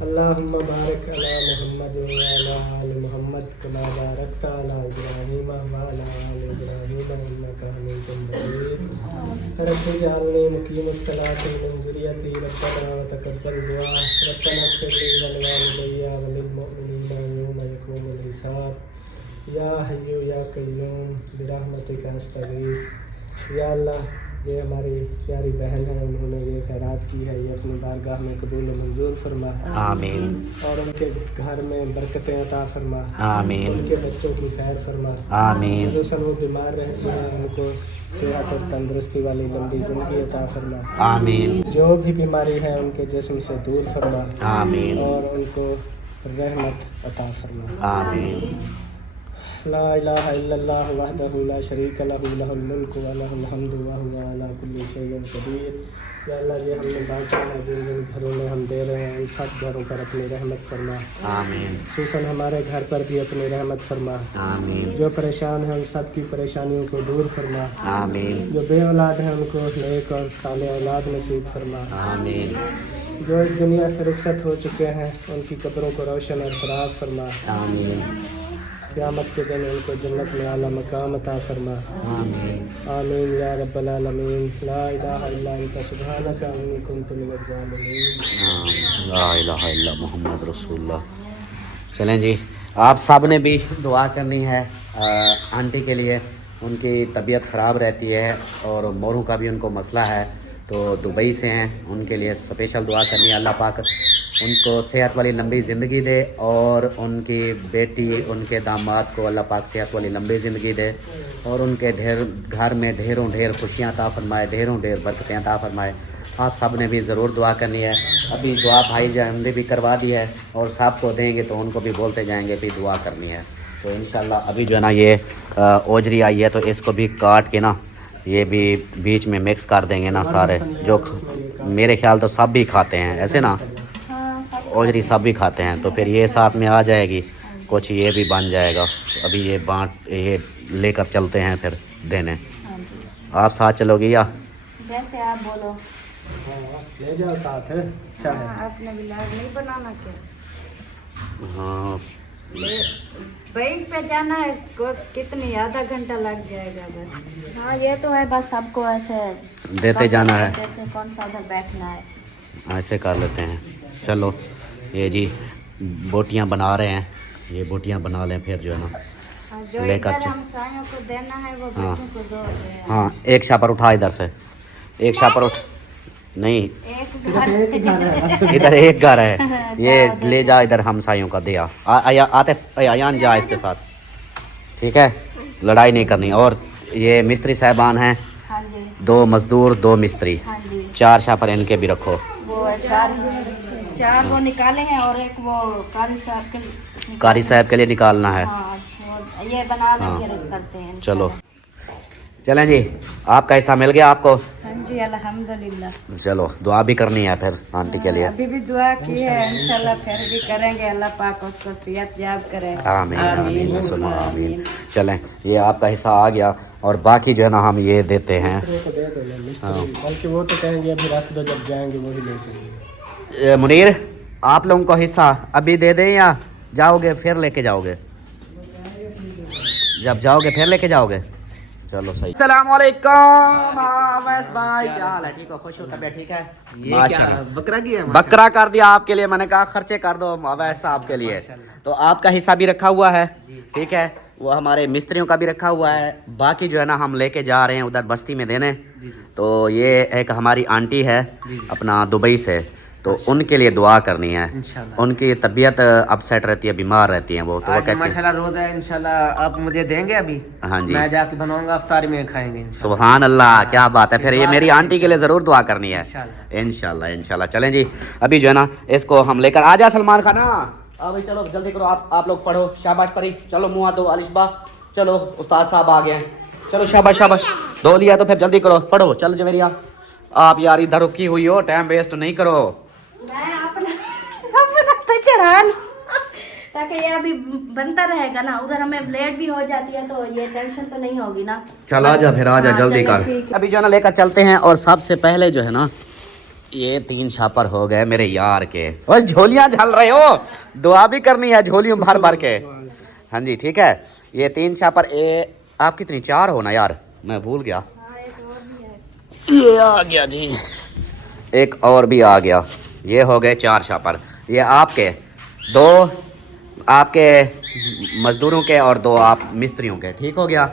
अल्लाहुम्मा बारिक अला मुहम्मद व अला आलि मुहम्मद कमा बारकता अला इब्राहीम व अला आलि इब्राहीम इन्नका हमीदुम मजीद। रब्बि जअलनी मुकीमस सलाति व मिन ज़ुर्रिय्यती रब्बना व तक़ब्बल दुआ, रब्बना इग़फिर ली व लिवालिदैया व लिल मुअमिनीना यौम यक़ूमुल हिसाब। या हय्यू या क़य्यूम बिरहमतिका अस्तगीस। या अल्लाह, ये हमारी प्यारी बहन है, उन्होंने ये खैरात की है, ये अपनी बारगाह में कबूल मंजूर फरमा, आमीन। और उनके घर में बरकतें अता फरमा, आमीन। उनके बच्चों की खैर फरमा, आमीन। खुसूसन वो बीमार रहते हैं, उनको सेहत और तंदुरुस्ती वाली लंबी ज़िंदगी अता फरमा, आमीन। जो भी बीमारी है उनके जिस्म से दूर फरमा, आमीन। और उनको रहमत अता फरमा। आमीन। ला इलाहा इल्लल्लाह वहदहु ला शरीका लहु लहुल मुल्कु व लहुल हम्दु व हुवा अला कुल्ली शैइन क़दीर। या अल्लाह, ये हमने बांटा है, जिन जिन घरों में हम दे रहे हैं उन सब घरों पर अपनी रहमत फरमा, आमीन। खुसूसन हमारे घर पर भी अपनी रहमत फरमा। आमीन। जो परेशान हैं उन सब की परेशानियों को दूर फरमा, आमीन। जो बे औलाद हैं उनको नेक और साले औलाद नसीब फरमा, आमीन। जो इस दुनिया से रुखसत हो चुके हैं उनकी कब्रों को रोशन और फराग फरमा, आमीन। क़यामत के दिन उनको जन्नत में आला मकाम अता फरमा। आमीन। आमीन या रब्बल आलमीन। ला इलाहा इल्ला अंता सुब्हानका इन्नी कुन्तु मिनज़ ज़ालिमीन। ला इलाहा इल्ला मुहम्मद रसूलुल्लाह। चलें जी, आप सब ने भी दुआ करनी है आंटी के लिए, उनकी तबीयत ख़राब रहती है और मोरों का भी उनको मसला है, तो दुबई से हैं, उनके लिए स्पेशल दुआ करनी है। अल्लाह पाक उनको सेहत वाली लंबी ज़िंदगी दे, और उनकी बेटी उनके दामाद को अल्लाह पाक सेहत वाली लंबी ज़िंदगी दे, और उनके घर में ढेरों ढेर खुशियाँ अता फरमाए, ढेरों ढेर बरकतें अता फरमाए। आप सब ने भी ज़रूर दुआ करनी है। अभी दुआ भाई जान ने भी करवा दी है, और सब को देंगे तो उनको भी बोलते जाएंगे भी दुआ करनी है। तो इंशाल्लाह अभी जो है ना ये ओजरी आई है, तो इसको भी काट के ना ये भी बीच में मिक्स कर देंगे ना सारे, जो मेरे ख्याल तो सब भी खाते हैं ऐसे ना, ओजरी सब भी खाते हैं, तो फिर ये साथ में आ जाएगी, कुछ ये भी बन जाएगा। तो अभी ये लेकर चलते हैं फिर देने। आप साथ चलोगी या जैसे आप बोलो। हाँ, ले जाओ साथ है, अच्छा है। आपने ब्लॉग नहीं बनाना क्या? हाँ बैंक पे जाना है, कितनी आधा घंटा लग जाएगा बस। हाँ ये तो है, बस सबको ऐसे देते जाना है, देते कौन सा उधर बैठना है। ऐसे कर लेते हैं। चलो ये जी बोटियां बना रहे हैं, ये बोटियां बना लें फिर जो है ना जो लेकर इधर चल। हम सायों को देना है वो हाँ। बच्चों को दो। हाँ एक शापर उठा इधर से, एक शापर उठ, नहीं, एक घर इधर एक घर है। ये ले जा इधर हमसायों का दिया। आते अयान जा इसके साथ, ठीक है, लड़ाई नहीं करनी। और ये मिस्त्री साहबान हैं, हाँ जी 2 मजदूर 2 मिस्त्री, हाँ जी 4 शापर इनके भी रखो। वो है चार वो निकाले हैं और एक वो कारी साहब के कारी साहब के लिए निकालना है। हाँ वो ये बना लेंगे करते हैं। चलो चलें जी, आपका हिस्सा मिल गया आपको। हाँ जी अल्हम्दुलिल्लाह। चलो दुआ भी करनी है फिर आंटी के लिए। अभी भी दुआ की है, इंशाल्लाह फिर भी करेंगे। अल्लाह पाक उसको सेहत याब करे। आमीन आमीन सुनो आमीन। चलें, ये आपका हिस्सा आ गया और बाकी जो है ना हम ये देते हैं। बल्कि वो तो कहेंगे अभी रात को जब जाएंगे वही ले जाएंगे। मुनीर, आप लोगों को हिस्सा अभी दे दें या जाओगे फिर लेके जाओगे? जब जाओगे फिर लेके जाओगे। चलो सही। अस्सलाम वालेकुम। अवैस भाई क्या हाल है? ठीक हो? खुश हो? तबीयत ठीक है? ये क्या बकरा की है? बकरा कर दिया आपके लिए, मैंने कहा खर्चे कर दो अवैस साहब के लिए। तो आपका हिस्सा भी रखा हुआ है, ठीक है, वो हमारे मिस्त्रियों का भी रखा हुआ है। बाकी जो है ना हम लेके जा रहे हैं उधर बस्ती में देने। तो ये एक हमारी आंटी है अपना दुबई से, तो उनके लिए दुआ करनी है। उनकी तबीयत अपसेट रहती है, बीमार रहती है वो, तो वो कहते हैं माशाल्लाह रोज़ा है, इंशाल्लाह आप मुझे देंगे अभी। हाँ जी, मैं जाके बनाऊंगा, इफ्तारी में खाएंगे। सुभान अल्लाह, क्या बात है। फिर ये मेरी आंटी के लिए ज़रूर दुआ करनी है इंशाल्लाह इंशाल्लाह। चलें जी, अभी जो है ना इसको हम लेकर आ जा। सलमान खान भाई चलो जल्दी करो, आप लोग पढ़ो। शाबाश परी, चलो मुँह दो अलिशबा। चलो उस्ताद साहब आ गए हैं, चलो शाबाश शाबाश। धो लिया तो फिर जल्दी करो, पढ़ो। चल जवेरिया, आप यार इधर रुकी हुई हो, टाइम वेस्ट नहीं करो। मैं अपना तो चढ़ा लूं ताकि ये अभी बनता रहेगा ना, उधर हमें लेट भी हो जाती है तो ये टेंशन तो नहीं होगी ना। चल आजा फिर, आजा हाँ, जल्दी चलो, कर। ठीक है। अभी जो है ना लेकर चलते हैं। और सबसे पहले जो है ना ये 3 छापर हो गए मेरे यार के। बस झोलियां झल रहे हो, दुआ भी करनी है झोलियों भर भर के। हाँ जी ठीक है, ये 3 छापर। आप कितनी 4 हो ना यार, मैं भूल गया। ये आ गया जी, एक और भी आ गया। ये हो गए 4 छापर। ये आपके 2 आपके मजदूरों के और 2 आप मिस्त्रियों के, ठीक हो गया।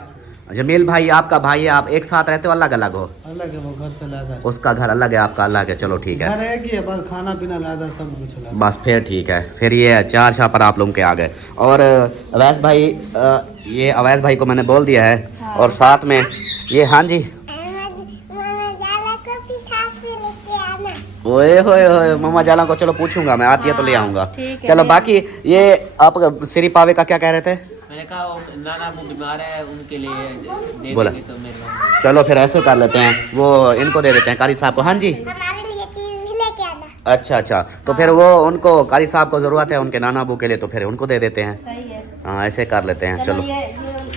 जमील भाई आपका भाई है, आप एक साथ रहते हो अलग अलग हो? अलग है, वो घर से लादा है। उसका घर अलग है, आपका अलग है। चलो ठीक है, घर है कि बस खाना पीना लादा सब कुछ लादा। बस फिर ठीक है। फिर ये 4 छापर आप लोगों के आ गए। और अवैस भाई, ये अवैस भाई को मैंने बोल दिया है। और साथ में ये, हाँ जी, ओए होए होए मम्मा जाला को चलो पूछूंगा मैं, आती है तो ले आऊंगा। चलो बाकी ये आप श्री पावे का क्या कह रहे थे? मैंने कहा वो नाना वो बीमार है, उनके लिए दे बोला। देंगे तो मेरे चलो फिर ऐसे कर लेते हैं, वो इनको दे देते हैं कारी साहब को। हाँ जी, हमारे लिए चीज भी लेके आना। अच्छा अच्छा, तो फिर वो उनको कारी साहब को ज़रूरत है उनके नाना अबू के लिए, तो फिर उनको दे देते हैं। सही है। हाँ ऐसे कर लेते हैं। चलो ये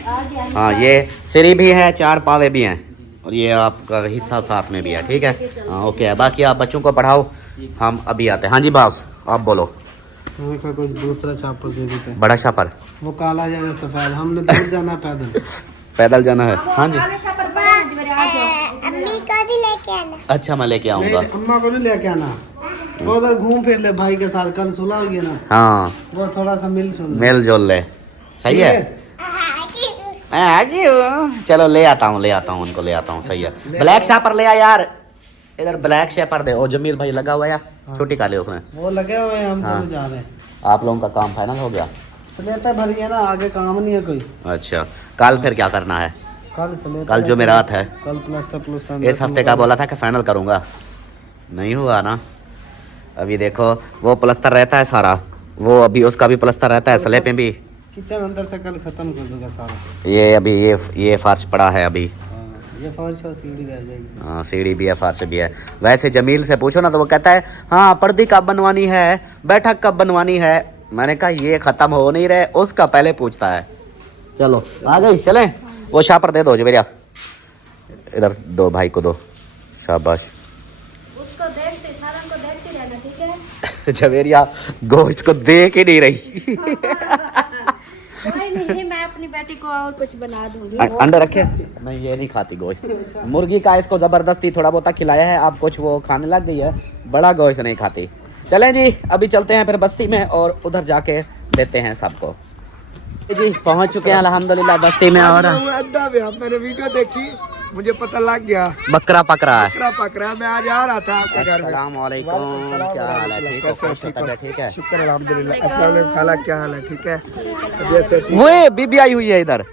आ गया। हाँ, ये श्री भी है, 4 पावे भी हैं, और ये आपका हिस्सा साथ में भी है, ठीक है। हाँ ओके है। बाकी आप बच्चों को पढ़ाओ, हम अभी आते हैं। हाँ जी बास, आप बोलो। हमें का कुछ दूसरा छापर दे देते हैं। बड़ा छापर, वो काला जाएगा सफेद, हमने दूर जाना पैदल। पैदल जाना है। हाँ जी, काले शापर पर आज मेरे आ जाओ। अम्मी को भी लेके आना। अच्छा मैं लेके आऊँगा। अम्मा को नहीं लेके आना, वो उधर घूम फिर ले भाई के साथ, कल सुलह होगी ना, हाँ वो थोड़ा सा मिल सुन ले। मेल जोल ले, सही है। चलो ले आता हूँ उनको ले आता हूँ। सही है। ब्लैक शापर ले आ यार, इधर ब्लैक शापर दे। और जमील भाई लगा हुआ है, छोटी काले उसमें। वो लगे हुए हैं, हम हाँ। दोनों जा रहे हैं। आप लोगों का काम फाइनल हो गया? सलेटा भरी है ना, आगे काम नहीं है कोई। अच्छा, कल फिर क्या करना है? कल सलेटा, कल जो मेरा हाथ है, कल प्लस्तर इस हफ्ते का बोला था कि फाइनल करूँगा, नहीं हुआ ना। अभी देखो वो प्लस्तर रहता है सारा, वो अभी उसका भी प्लस्तर रहता है, स्लैब में भी। किचन अंदर से कल खत्म कर दूंगा सारा। ये अभी ये फर्श पड़ा है अभी। ये फर्श और सीढ़ी रह जाएगी। हाँ सीढ़ी भी है, फर्श भी है। वैसे जमील से पूछो ना तो वो कहता है हाँ पर्दी कब बनवानी है, बैठक कब बनवानी है। मैंने कहा ये ख़त्म हो नहीं रहे, उसका पहले पूछता है। चलो आ गई, चलें। वो शापर दे दो जवेरिया, इधर दो भाई को दो, शाबाश। उसको देखते सारन को देखते रहना, ठीक है। जवेरिया गोश्त को देख ही नहीं रही। कोई नहीं, मैं अपनी बेटी को और कुछ बना दूंगी। अंडे रखे? नहीं ये नहीं खाती गोश्त। मुर्गी का इसको जबरदस्ती थोड़ा बहुत खिलाया है, अब कुछ वो खाने लग गई है, बड़ा गोश्त नहीं खाती। चलें जी, अभी चलते हैं फिर बस्ती में और उधर जाके देते हैं सबको। जी पहुंच चुके हैं अल्हम्दुलिल्लाह बस्ती में। और अड्डा भी मैंने वीडियो देखी, मुझे पता लग गया बकरा पकड़ा है। बकरा पकड़ा। मैं आज आ रहा था आपके घर में। अस्सलाम वालेकुम, क्या हाल है? ठीक हो? खुश हो? तबीयत ठीक है? शुक्र अल्हम्दुलिल्लाह। अस्सलाम वालेकुम खाला, क्या हाल है? ठीक है, तबीयत से ठीक? वो बीबी आई हुई है इधर।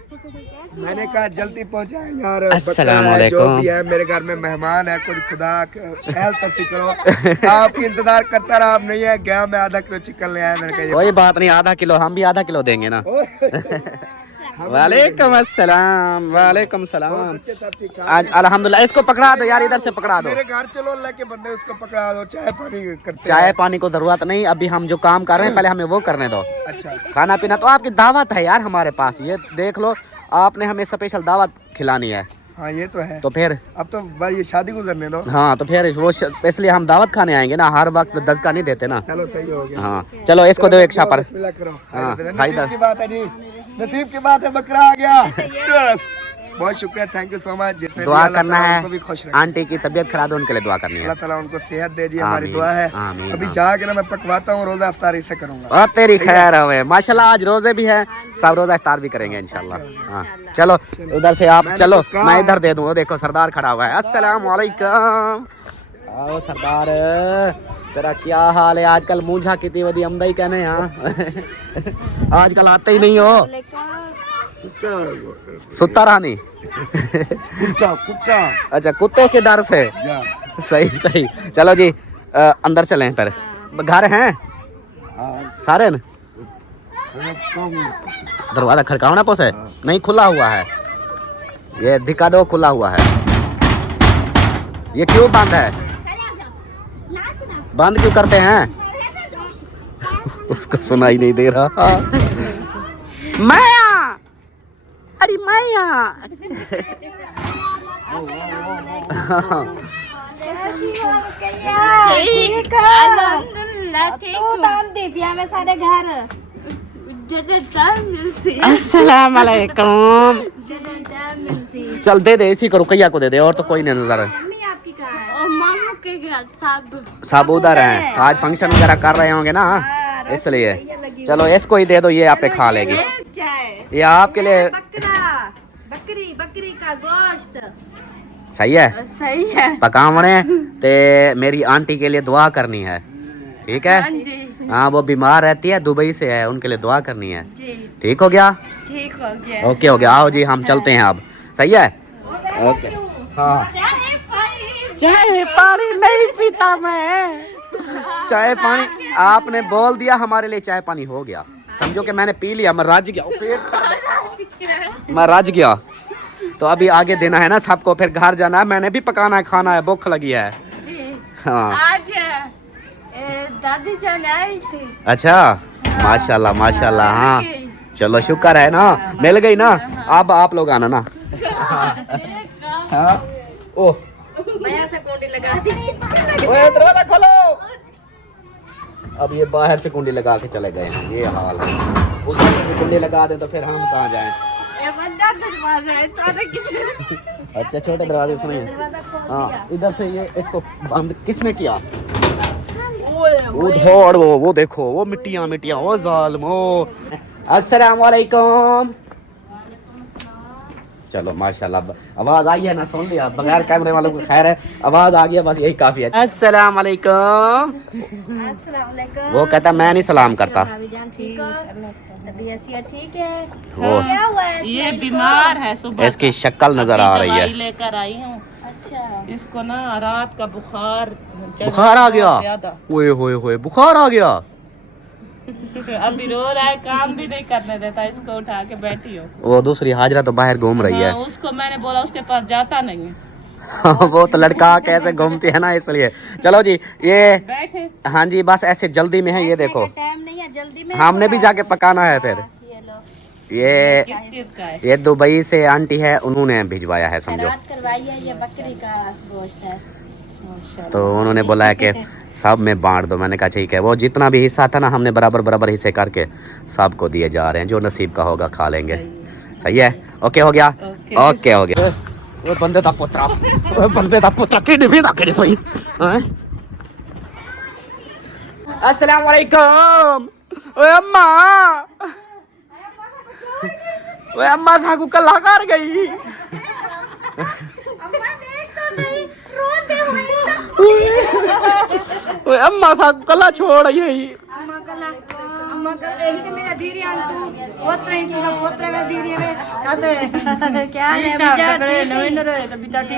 मैंने कहा जल्दी पहुंचाए यार। अस्सलाम बकरा है, जो वालेकुम। भी है मेरे घर में मेहमान है, कुछ खुदा तफी करो। आपकी इंतजार करता रहा, आप नहीं है गया। मैं आधा किलो चिकन ले आया। मैंने कहा कोई बात नहीं, आधा किलो हम भी आधा किलो देंगे ना। वालेकुम अस्सलाम। वालेकुम सलाम। बच्चे सब ठीक ठाक आज अल्हम्दुलिल्लाह। इसको पकड़ा दो यार, इधर से पकड़ा दो। मेरे घर चलो, अल्लाह के बंदे, उसको पकड़ा दो। चाय पानी करते चाय पानी को जरूरत नहीं, अभी हम जो काम कर रहे हैं पहले हमें वो करने दो। अच्छा, खाना पीना तो आपकी दावत है यार हमारे पास, ये देख लो, आपने हमें स्पेशल दावत खिलानी है। हाँ ये तो है। तो फिर अब तो भाई ये शादी गुजरने दो। हाँ, तो फिर वो इसलिए हम दावत खाने आएंगे ना, हर वक्त दज़का नहीं देते ना। चलो सही हो गया। हाँ चलो, इसको दो एक शापर। बिस्मिल्लाह करो। हाँ, नसीब की बात है जी, नसीब की बात है, बकरा आ गया। बहुत शुक्रिया, थैंक यू सो मच। जिसने दुआ दिया, अल्लाह करना ताला है, उनको भी खुश रखे। आंटी की तबीयत खराब है, उनके लिए दुआ करनी है। अल्लाह ताला उनको सेहत दे दी, हमारी आमीन, दुआ है। आमीन, अभी आमीन। जाके ना मैं पकवाता हूँ, रोजा अफ्तारी से करूंगा। और तेरी खैर है माशाल्लाह, आज रोजे भी है, सब रोजा इफ्तार भी करेंगे इंशाल्लाह। हाँ चलो, उधर से आप चलो, मैं इधर दे दूँ। देखो सरदार खड़ा हुआ है। अस्सलाम वालेकुम। आओ सरदार, तेरा क्या हाल है? आजकल मूंझा कितनी बड़ी अमदाई कहने यहाँ। आजकल आते ही नहीं हो। सुता रानी। कुत्ता कुत्ता अच्छा, कुत्ते के डर से। सही सही। चलो जी, अंदर चलें फिर। घर हैं सारे न? दरवाजा खड़कावना पोसे नहीं, खुला हुआ है। ये दिखा दो, खुला हुआ है। ये क्यों बंद है? बंद क्यों करते हैं? उसको सुनाई नहीं दे रहा। माया, अरे माया। ठीक है, अल्हम्दुलिल्लाह ठीक हूँ। में सारे घर अस्सलाम वालेकुम। चल दे दे, इसी को रुकैया को दे दे, और तो कोई नहीं नजर है। मम्मी आपकी कहाँ है? और मामू के घर सब उधर हैं, आज फंक्शन वगैरह कर रहे होंगे ना, इसलिए। चलो इसको ही दे दो, ये आपे खा लेगी। क्या है? ये आपके लिए बकरी का गोश्त। सही है। सही है पकावने ते मेरी आंटी के लिए दुआ करनी है, ठीक है? जी हाँ, वो बीमार रहती है, दुबई से है, उनके लिए दुआ करनी है। जी, ठीक हो गया? ठीक हो गया। ओके हो गया। आओ जी, हम चलते हैं अब। सही है? ओके। हाँ, चाय पानी नहीं पीता मैं। चाय पानी आपने बोल दिया, हमारे लिए चाय पानी हो गया। समझो कि मैंने पी लिया, मैं रज गया, मैं रज गया। तो अभी आगे देना है ना सबको, फिर घर जाना है, मैंने भी पकाना है, खाना है, भूख लगी है। जी, हाँ। आज दादी जान आई थी। अच्छा, माशाल्लाह माशाल्लाह। हाँ चलो, शुक्र है ना, मिल गई ना। अब आप लोग आना ना। हाँ। ओह, बाहर से कुंडी लगा दी। ओए दरवाजा खोलो। अब ये बाहर से कुंडी लगा के चले गए हैं, ये हाल है। उधर से कुंडी लगा दे तो फिर हम कहाँ जाएं? अच्छा, छोटे दरवाजे से नहीं। हाँ, इधर से ये इसको बंद किसने किया? उधर वो देखो, वो मिट्टियाँ मिट्टियाँ, वो जालिमो। अस्सलाम वालेकुम। चलो माशाल्लाह, आवाज आई है ना, सुन लिया, बगैर कैमरे वालों को खैर है, आवाज आ गया, बस यही काफी है। अस्सलाम वालेकुम। अस्सलाम वालेकुम। वो कहता मैं नहीं सलाम करता। भाभी जान ठीक हो? तबीयत ठीक है? वो क्या हुआ है? ये बीमार है, सुबह इसकी शक्ल नजर आ रही है। दवाई लेकर आई हूँ। अच्छा, इसको ना रात का बुखार बुखार आ गया? ज्यादा। ओए होए होए, बुखार आ गया। अभी रो रहा है, काम भी नहीं करने देता, इसको उठा के बैठी हो। वो दूसरी हाजरा तो बाहर घूम रही है। हाँ, उसको मैंने बोला, उसके पास जाता नहीं है। वो तो लड़का कैसे घूमती है ना, इसलिए। चलो जी, ये बैठे। हाँ जी, बस ऐसे जल्दी में है, ये देखो, टाइम नहीं है, जल्दी में। हमने भी जाके पकाना है फिर। ये लो, ये किस चीज का है? ये दुबई से आंटी है, उन्होंने भिजवाया है, समझो। रात करवाई है, ये बकरी का गोश्त है। तो उन्होंने बोला है कि सब में बांट दो। मैंने कहा ठीक है। वो जितना भी हिस्सा था ना, हमने बराबर बराबर हिस्से करके सबको दिए जा रहे हैं, जो नसीब का होगा खा लेंगे। सही है? ओके हो गया? ओके हो गया। वो बंदे दा पुत्रा, वो बंदे दा पुत्रा किड भी दा करे थोई। अस्सलाम वालेकुम। ओए अम्मा, ओए अम्मा साकू कल्ला कर गई। ओए अम्मा सा कला छोड़ यही अम्मा कला यही तो मेरा धीरे अंतु पोत्र ही तुझा पोत्र में धीरे में आते क्या है बीजा नवीन रे कविता थी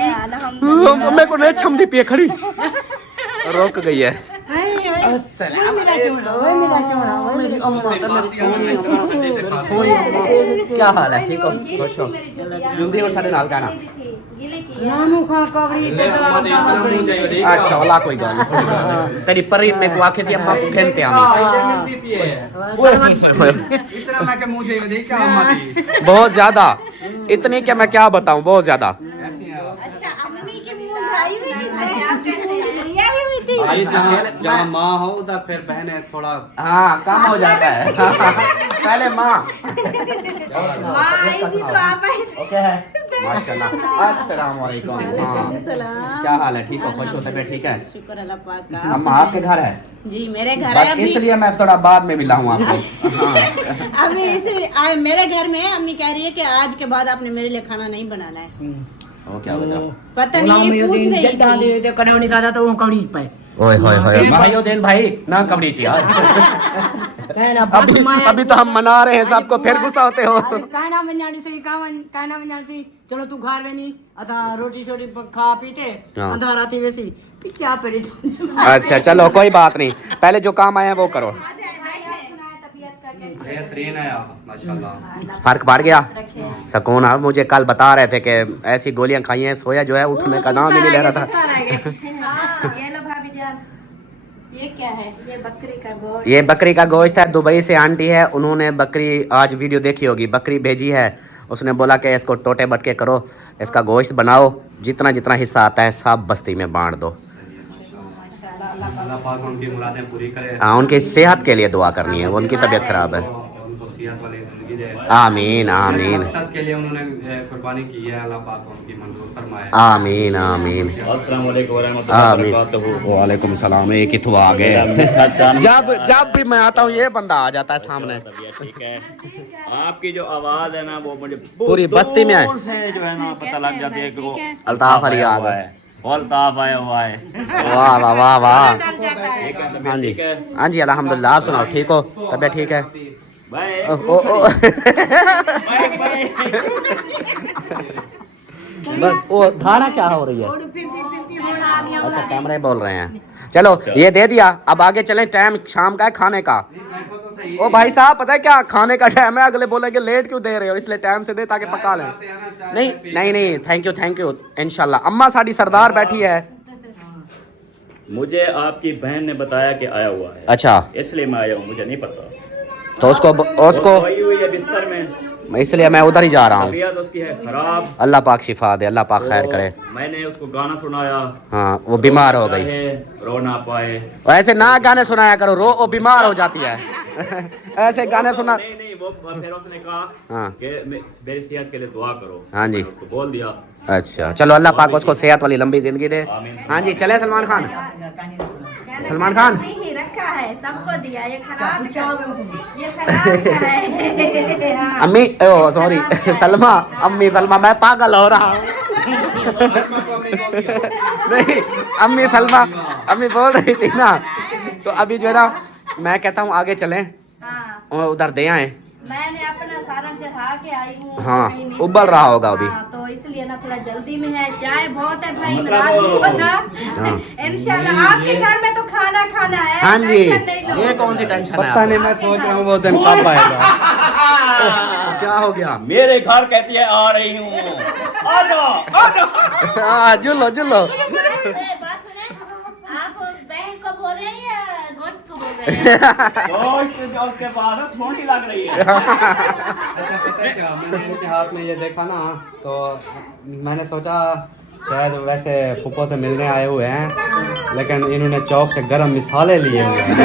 मेरे को नहीं छमदी पे खड़ी रोक गई है। क्या हाल है? ठीक हो? खुश हो? जल्दी और सारे नाल गाना। नानू खा कवड़ी अच्छा वाला कोई गल नहीं। तेरी परी में को आखे से अम्मा को खेलते आमी इतना मैं के मुझे देख क्या अम्मा दी बहुत ज्यादा, इतनी क्या मैं क्या बताऊं, बहुत ज्यादा। अच्छा अम्मी के मुंह आई हुई थी, आप कैसे आई हुई थी? भाई जहाँ माँ हो उधर फिर बहनें थोड़ा हाँ कम हो जाता है। पहले माँ माँ आई थी तो आप आई थी। ओके है माशाल्लाह। अस्सलाम वालेकुम। हाँ क्या हाल है? ठीक हो? खुश हो? तबीयत ठीक है? शुक्र अल्लाह पाक का। अम्मा आपके घर है? जी मेरे घर है बस अभी। इसलिए मैं थोड़ा बाद में मिला हूँ आपको। हाँ अभी इसलिए मेरे घर में अम्मी कह रही है कि आज के बाद आपने मेरे लिए खाना नहीं बनाना है। वो क्या वजह? पता नहीं ये पूछ रही थी। दे कनौनी दादा तो कवड़ी पे ओए होए होए भाइयों देन भाई ना कबड्डी ची यार। अभी तो हम मना रहे हैं सबको, फिर गुस्सा होते हो। कहना मंजानी से कहना मंजानी से चलो तू घर वेनी अथा रोटी छोटी खा पीते हाँ। अंधारा थी वैसी पीछे आप पेड़ी अच्छा चलो कोई बात नहीं, पहले जो काम आया है वो करो। बेहतरीन है आप माशाल्लाह। फर्क पड़ गया? सुकून। अब मुझे कल बता रहे थे कि ऐसी गोलियां खाई हैं, सोया जो है उठने का नाम ही नहीं ले रहा था। ये लो भाभी जान, ये क्या है? ये बकरी का गोश्त। ये बकरी का गोश्त है, दुबई से आंटी है, उन्होंने बकरी आज वीडियो देखी होगी, बकरी भेजी है। उसने बोला कि इसको टोटे बटके करो, इसका गोश्त बनाओ, जितना जितना हिस्सा आता है सब बस्ती में बांट दो। अल्लाह पाक उनकी मुरादें पूरी करे। हाँ उनकी सेहत के लिए दुआ करनी है, वो उनकी तबीयत खराब है। उनको सेहत वाली जिंदगी दे। आमीन आमीन मकसद के लिए उन्होंने कुर्बानी की है, अल्लाह पाक उनकी मंजूर फरमाए। आमीन आमीन अस्सलाम वालेकुम वरहमतुल्लाहि वबरकातुहू। वालेकुम सलाम। एक ही तो आ गए। जब भी मैं आता हूँ ये बंदा आ जाता है सामने। ठीक है, आपकी जो आवाज है ना वो मुझे पूरी बस्ती में है। दूर से जो है ना पता लग जाती है कि वो अल्ताफ अली आ गए। अल्ताफ आया हुआ है। वाह वाह वाह वाह। ठीक है, हाँ जी ठीक है हाँ जी अल्हम्दुलिल्लाह। आप सुनाओ, ठीक हो? तबीयत ठीक है? भाई। ओ ओ बस वो धारा क्या हो रही है? अच्छा कैमरे बोल रहे हैं। चलो ये दे दिया, अब आगे चलें। टाइम शाम का है खाने का। ओ भाई साहब पता है क्या खाने का टाइम है, अगले बोलेंगे लेट क्यों दे रहे हो, इसलिए टाइम से दे ताकि पका लें। नहीं नहीं नहीं थैंक यू इंशाल्लाह। अम्मा साड़ी सरदार बैठी है। मुझे आपकी बहन ने बताया कि आया हुआ है, अच्छा इसलिए मैं आया हूँ, मुझे नहीं पता। तो उसको सोई हुई है बिस्तर में, इसलिए मैं उधर ही जा रहा हूँ। तबीयत उसकी है खराब। अल्लाह पाक शिफा दे, अल्लाह पाक खैर करे। मैंने उसको गाना सुनाया, हाँ वो बीमार हो गई। रो ना पाए। ऐसे ना गाने सुनाया करो, रो वो बीमार हो जाती है। ऐसे गाने सुना। नहीं वो फिर उसने कहा हाँ कि मेरी सेहत के लिए दुआ करो। हाँ जी उसको बोल दिया। अच्छा चलो अल्लाह पाक उसको सेहत वाली लंबी जिंदगी दे। हाँ जी चले सलमान खान। सलमान खान नहीं रखा है, सबको दिया। ये खराब का है। अम्मी ओ सॉरी सलमा, अम्मी सलमा, मैं पागल हो रहा हूँ। नहीं अम्मी सलमा, अम्मी बोल रही थी ना, तो अभी जो है ना मैं कहता हूँ आगे चलें हाँ, और उधर दे आए। मैंने अपना सालन चढ़ा के आई हूँ। हाँ, कहीं नहीं उबल रहा होगा अभी। हाँ, तो इसलिए ना थोड़ा जल्दी में है। चाय बहुत है भाई, नाराज नहीं होना। इंशाल्लाह आपके घर में तो खाना है। हाँ जी टेंशन नहीं लो। ये कौन सी टेंशन पता है? नहीं, मैं सोच रहा हूँ वो दिन कब आएगा। क्या हो गया? मेरे घर कहती है आ रही हूँ, आ जाओ। हाँ जुलो जुलो। बात सुने, आप बहन को बोल रहे हैं या गोश्त को बोल रहे हैं? दोस्त जो उसके पास है सोनी लग रही है। अच्छा पता है क्या, मैंने इनके हाथ में ये देखा ना, तो मैंने सोचा शायद वैसे फूफो से मिलने आए हुए हैं, लेकिन इन्होंने चौक से गरम मिसाले लिए हुए हैं।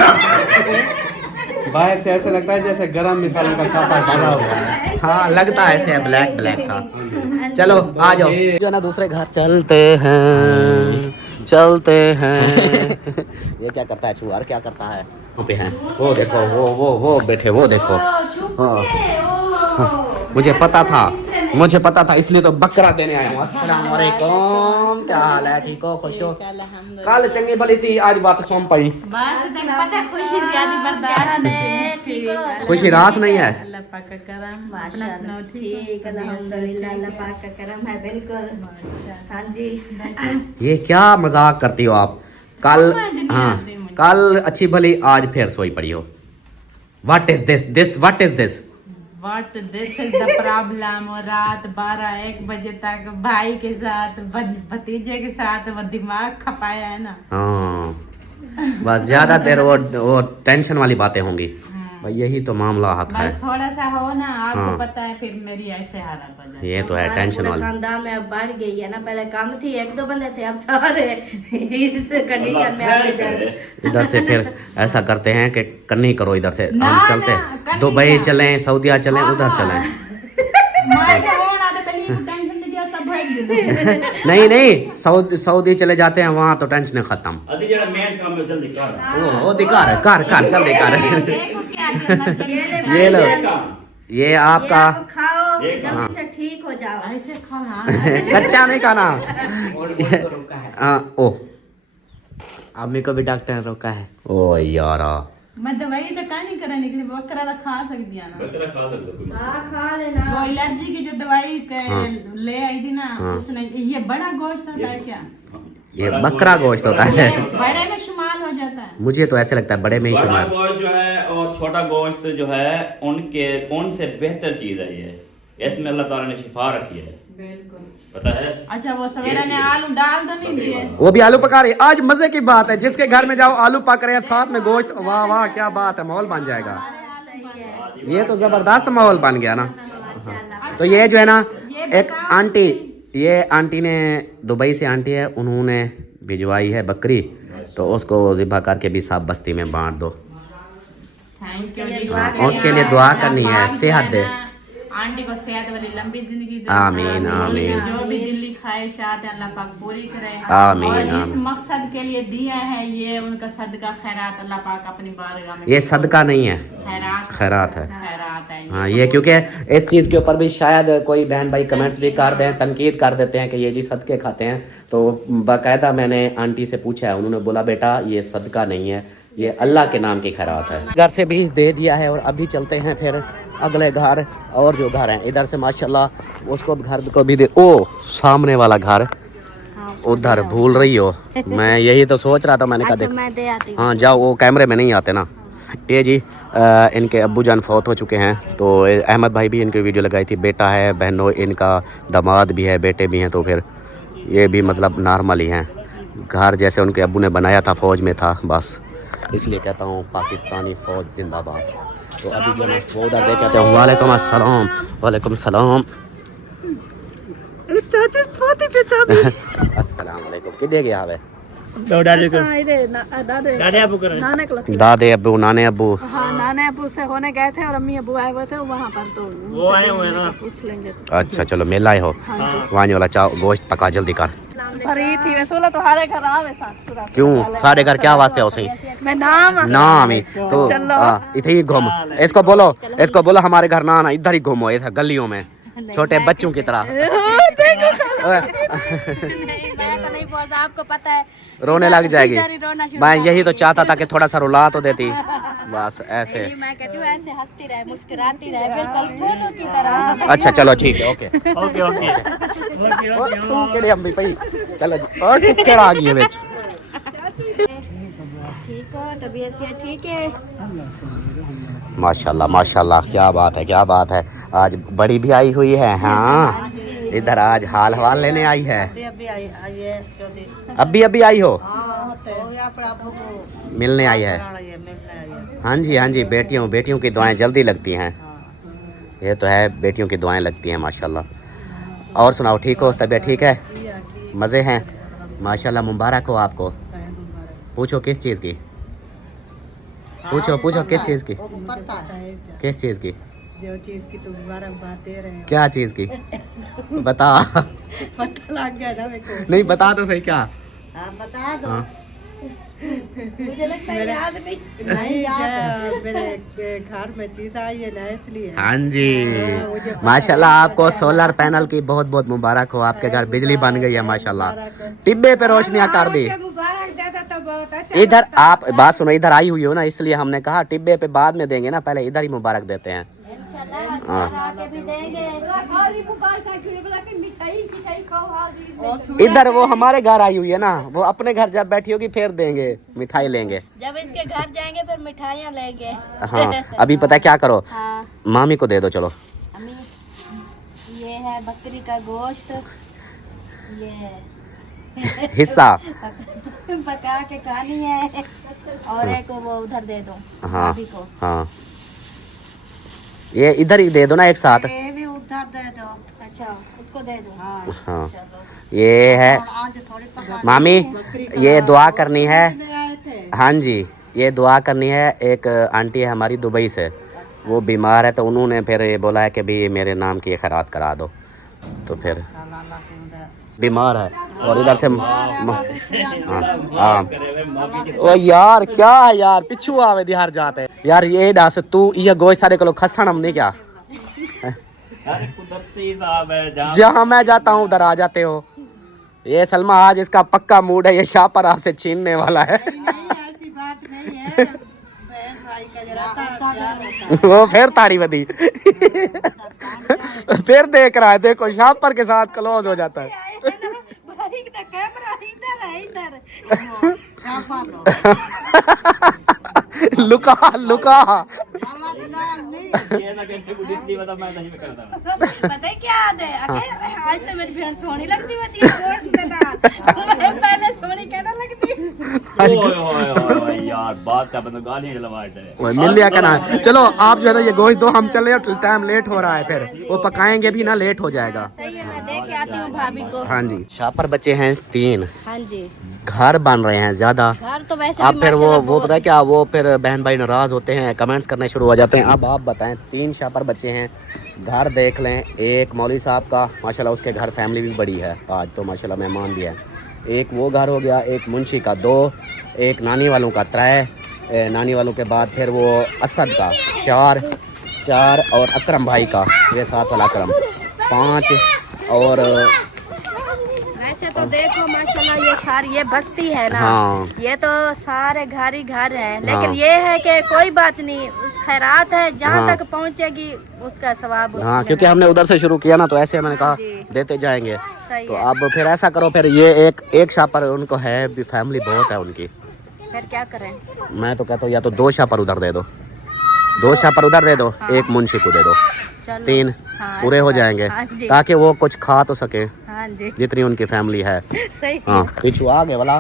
बाहर से ऐसे लगता है जैसे गरम मिसालों का साफा डाला हुआ है। हाँ लगता है ऐसे ब्लैक सा। चलो आ जाओ जो है ना दूसरे घर चलते हैं। ये क्या करता है छुआर, क्या करता है? वो पे हैं, वो देखो वो बैठे, वो देखो। हाँ मुझे पता था मुझे पता था इसलिए तो बकरा देने आया हूँ। अस्सलाम वालेकुम, क्या हाल है? ठीक हो? खुश हो? कल चंगी भली थी, आज बात सौंप पाई। बस तक पता खुशी ज्यादा बर्दाश्त नहीं। खुशी रास नहीं है। अल्लाह पाक का करम, अपना सुनाओ। ठीक, अल्हम्दुलिल्लाह, अल्लाह पाक का करम है बिल्कुल। हाँ जी। ये क्या मजाक करती हो आप? कल हाँ कल अच्छी भली, आज फिर सोई पड़ी हो। What is this what is this? What this is the problem। और रात 12-1 बजे तक भाई के साथ भतीजे के साथ वो दिमाग खपाया है ना। हाँ बस ज्यादा देर वो टेंशन वाली बातें होंगी। भाई यही तो मामला हाथ है। बस थोड़ा सा हो ना, आपको हाँ। पता है फिर मेरी ऐसे हालत हो जाती है। ये तो है टेंशन वाली। खानदान में अब बढ़ गई है ना, पहले कम थी, 1-2 बंदे थे, अब सारे इस कंडीशन में आके जा रहे हैं। इधर से फिर ऐसा करते हैं कि कन्नी करो, इधर से ना, हम चलते ना, हैं कन्नी दुबई ना। चलें, सऊदीया चलें, उधर चलें। मैं तो होना तो पहले ही टेंशन दे दिया, सब भाग गए। नहीं सऊदी चले जाते हैं, वहाँ तो टेंशन खत्म। अभी जरा मेन काम में जल्दी कर। ओ दिखा कर जल्दी कर। देखो क्या करना चाहिए। ये लो, ये काम। ये आपका आप खाओ, एक जल्दी से ठीक हो जाओ। ऐसे खाना कच्चा नहीं खाना। हाँ ओ अम्मी को भी डॉक्टर ने रोका है। ओ यारा मैं दवाई तो का नहीं करने के लिए बकरा ला खा सकती है ना। बकरा खा सकते हो। हाँ खा लेना। वो एलर्जी की जो दवाई हाँ। ले आई थी ना, उसने ये बड़ा गोश्त होता है क्या? ये बकरा गोश्त होता है। बड़े में शुमार हो जाता है। मुझे तो ऐसे लगता है बड़े में ही बड़ा शुमार। गोश्त जो है और छोटा गोश्त जो है उनसे बेहतर चीज है ये। इसमें अल्लाह ताला ने शिफा रखी है, बिल्कुल। पता है। अच्छा वो सवेरा ने आलू डाल दो नहीं दिए। वो भी आलू पका रही। आज मजे की बात है, जिसके घर में जाओ आलू पक रहे हैं साथ में गोश्त, वाह वाह क्या बात है, माहौल बन जाएगा। ये तो जबरदस्त माहौल बन गया ना। तो ये जो है ना, एक आंटी, ये आंटी ने दुबई से आंटी है, उन्होंने भिजवाई है बकरी, तो उसको ज़िबा करके भी साफ बस्ती में बांट दो। उसके लिए दुआ करनी है, सेहत दे। आंटी को सेहत वाली लंबी जिंदगी दे। आमीन, आमीन। जो भी दिल्ली ख्वाहिशात है अल्लाह पाक पूरी करे। आमीन, और इस आमीन। मकसद के लिए दिया है, ये उनका सदका खैरात अल्लाह पाक अपनी बारगाह में। ये सदका नहीं है, खैरात है। खैरात है। हाँ ये क्योंकि इस चीज़ के ऊपर भी शायद कोई बहन भाई कमेंट्स भी कर दें, तनकीद कर देते हैं कि ये जी सदके खाते हैं। तो बाकायदा मैंने आंटी से पूछा है, उन्होंने बोला बेटा ये सदका नहीं है, ये अल्लाह के नाम की खैरात है। घर से भी दे दिया है और अभी चलते हैं फिर अगले घर, और जो घर हैं इधर से माशाल्लाह उसको घर को भी दे। ओ सामने वाला घर उधर भूल रही हो, मैं यही तो सोच रहा था, मैंने कहा देखो। मैं दे आती हूँ। हाँ जाओ, वो कैमरे में नहीं आते ना। ये जी इनके अब्बू जान फौत हो चुके हैं, तो अहमद भाई भी इनकी वीडियो लगाई थी। बेटा है, बहनों, इनका दामाद भी है, बेटे भी हैं, तो फिर ये भी मतलब नॉर्मल ही हैं। घर जैसे उनके अब्बू ने बनाया था, फ़ौज में था, बस इसलिए कहता हूँ पाकिस्तानी फ़ौज जिंदाबाद। तो अभी जो मैं वो उधर देख कहते हैं वालेकुम अस्सलाम, वालेकुम सलाम। अस्सलाम वालेकुम। किधर गया है? दादे अब्बू, नाने अब्बू। हाँ नाने अबू से होने गए थे और अम्मी अबू आए हुए थे वहाँ पर, तो वो आए हुए ना, पूछ लेंगे। अच्छा चलो मिल आए हो। वानी वाला चाव गोश्त पका जल्दी कर। फरी थी वैसे बोला तो हारे घर आवे था। क्यों साढ़े घर क्या वास्ते हो सही? मैं नाम नाम ही तो इधर ही घूम। इसको बोलो हमारे घर ना आना, इधर ही घूमो, इधर गलियों में छोटे बच्चों की तरह। नहीं बोलता, आपको पता है रोने लग जाएगी। रोना शुरू मैं यही तो चाहता था कि थोड़ा सा रुला तो देती, बस ऐसे। मैं कहती हूँ ऐसे हंसती रहे, मुस्कुराती रहे, बिल्कुल फूलों की तरह। अच्छा चलो ठीक है, ओके चलो जी। और टिक्कर आ गई है बेच। ठीक हो, तबीयत से ठीक है? माशाल्लाह माशाल्लाह, क्या बात है क्या बात है। आज बड़ी भी आई हुई है। हाँ इधर आज हाल हवाल लेने आई है। अभी आई हो? मिलने आई है। हाँ जी बेटियों की दुआएं जल्दी लगती हैं। ये तो है, बेटियों की दुआएं लगती हैं माशाल्लाह। और सुनाओ, ठीक हो? तबीयत ठीक है? मज़े हैं? माशाल्लाह मुबारक हो आपको। पूछो किस चीज़ की? पूछो किस चीज़ की? किस चीज़ की? जो चीज की तुम बार दे रहे हो। क्या चीज़ की? बता। पता लग गया ना मेरे को। नहीं बता दो सही क्या? बता दो। मुझे लगता है याद नहीं। नहीं याद, मेरे घर में चीज आई है ना इसलिए। हाँ जी, माशाल्लाह आपको सोलर पैनल की बहुत बहुत मुबारक हो। आपके घर बिजली बन गई है माशाल्लाह, टिब्बे पे रोशनियां कर दी। मुबारक देता तो बहुत अच्छा। इधर आप बात सुनो, इधर आई हुई हो ना, इसलिए हमने कहा टिब्बे पे बाद में देंगे ना, पहले इधर ही मुबारक देते हैं। इधर वो हमारे घर आई हुई है ना, वो अपने घर जब बैठी होगी फिर देंगे, मिठाई लेंगे। जब इसके घर जाएंगे फिर मिठाइयाँ लेंगे। हाँ अभी पता है क्या करो, हाँ मामी को दे दो चलो। अम्मी, ये है बकरी का गोश्त, ये हिस्सा पका के खानी है, और एक वो उधर दे दो हाँ भाभी को। हाँ, ये इधर ही दे दो ना एक साथ। ये भी उधर दे दो। अच्छा उसको दे दो। हाँ हाँ ये है आज थोड़ी पका मामी, ये दुआ करनी है। आए थे। हाँ जी, ये दुआ करनी है। एक आंटी है हमारी दुबई से, वो बीमार है, तो उन्होंने फिर ये बोला है कि भी मेरे नाम की खैरात करा दो, तो फिर बीमार है और इधर से हाँ। ओ यार क्या है यार, पिछू आवे दिहार जाते यार। ये डास तू ये गोश्त सारे को खसन हम नहीं क्या, कुदरती हिसाब है, जहाँ मैं जाता हूँ उधर आ जाते हो। ये सलमा आज इसका पक्का मूड है, ये शाह पर आपसे छीनने वाला है। ऐसी बात नहीं है, बहन भाई का जरा प्यार होता है। वो फिर ताड़ी बदी फिर देख रहा है, देखो शाह पर के साथ क्लोज हो जाता है। भाई का कैमरा इधर है, इधर लुका लुका पता है क्या याद है? आज तो मेरी बहन सोनी लगती होती है गोश्त के साथ। मैं पहले सोनी कहना लगती। ओए यार बात का बंदा गाली लवाट है। वो मिल लिया करना। चलो आप जो है ना ये गोश्त दो, हम चले, टाइम लेट हो रहा है, फिर वो पकाएंगे भी ना, लेट हो जाएगा। सही है, मैं दे के आती हूँ भाभी को। हाँ जी, शाह पर बच्चे हैं 3, हाँ जी, घर बन रहे हैं ज्यादा। घर तो वैसे अब भी फिर माशाल्लाह वो पता है क्या, वो फिर बहन भाई नाराज होते हैं, कमेंट्स करने शुरू हो जाते हैं। अब आप बताएं, 3 शाह पर बच्चे हैं, घर देख लें। एक मौलवी साहब का माशाल्लाह, उसके घर फैमिली भी बड़ी है, आज तो माशाल्लाह मेहमान भी है। एक वो घर हो गया, एक मुंशी का 2, एक नानी वालों का 3, नानी वालों के बाद फिर वो असद का 4 और अकरम भाई का, ये 7 वाला अकरम 5। और वैसे तो देखो माशाल्लाह ये सारी ये बस्ती है ना, हाँ। ये तो सारे घर ही घर है, लेकिन हाँ। ये है कि कोई बात नहीं, उस खैरात है जहाँ हाँ। तक पहुँचेगी उसका सवाब उसको हाँ, क्योंकि मिलेगा। हमने उधर से शुरू किया ना, तो ऐसे मैंने कहा जी। देते जाएंगे। सही तो है। अब फिर ऐसा करो, फिर ये एक शाह पर उनको है भी, फैमिली बहुत है उनकी। फिर क्या करें? मैं तो कहता हूँ या तो 2 शाह पर उधर दे दो, 2 शाह पर उधर दे दो, एक मुंशी को दे दो, चलो। 3 हाँ, पूरे हो ऐसा- जाएंगे, हाँ जी। ताकि वो कुछ खा तो सके हाँ जी, जितनी उनकी फैमिली है। सही। हाँ पीछू आ गए वाला,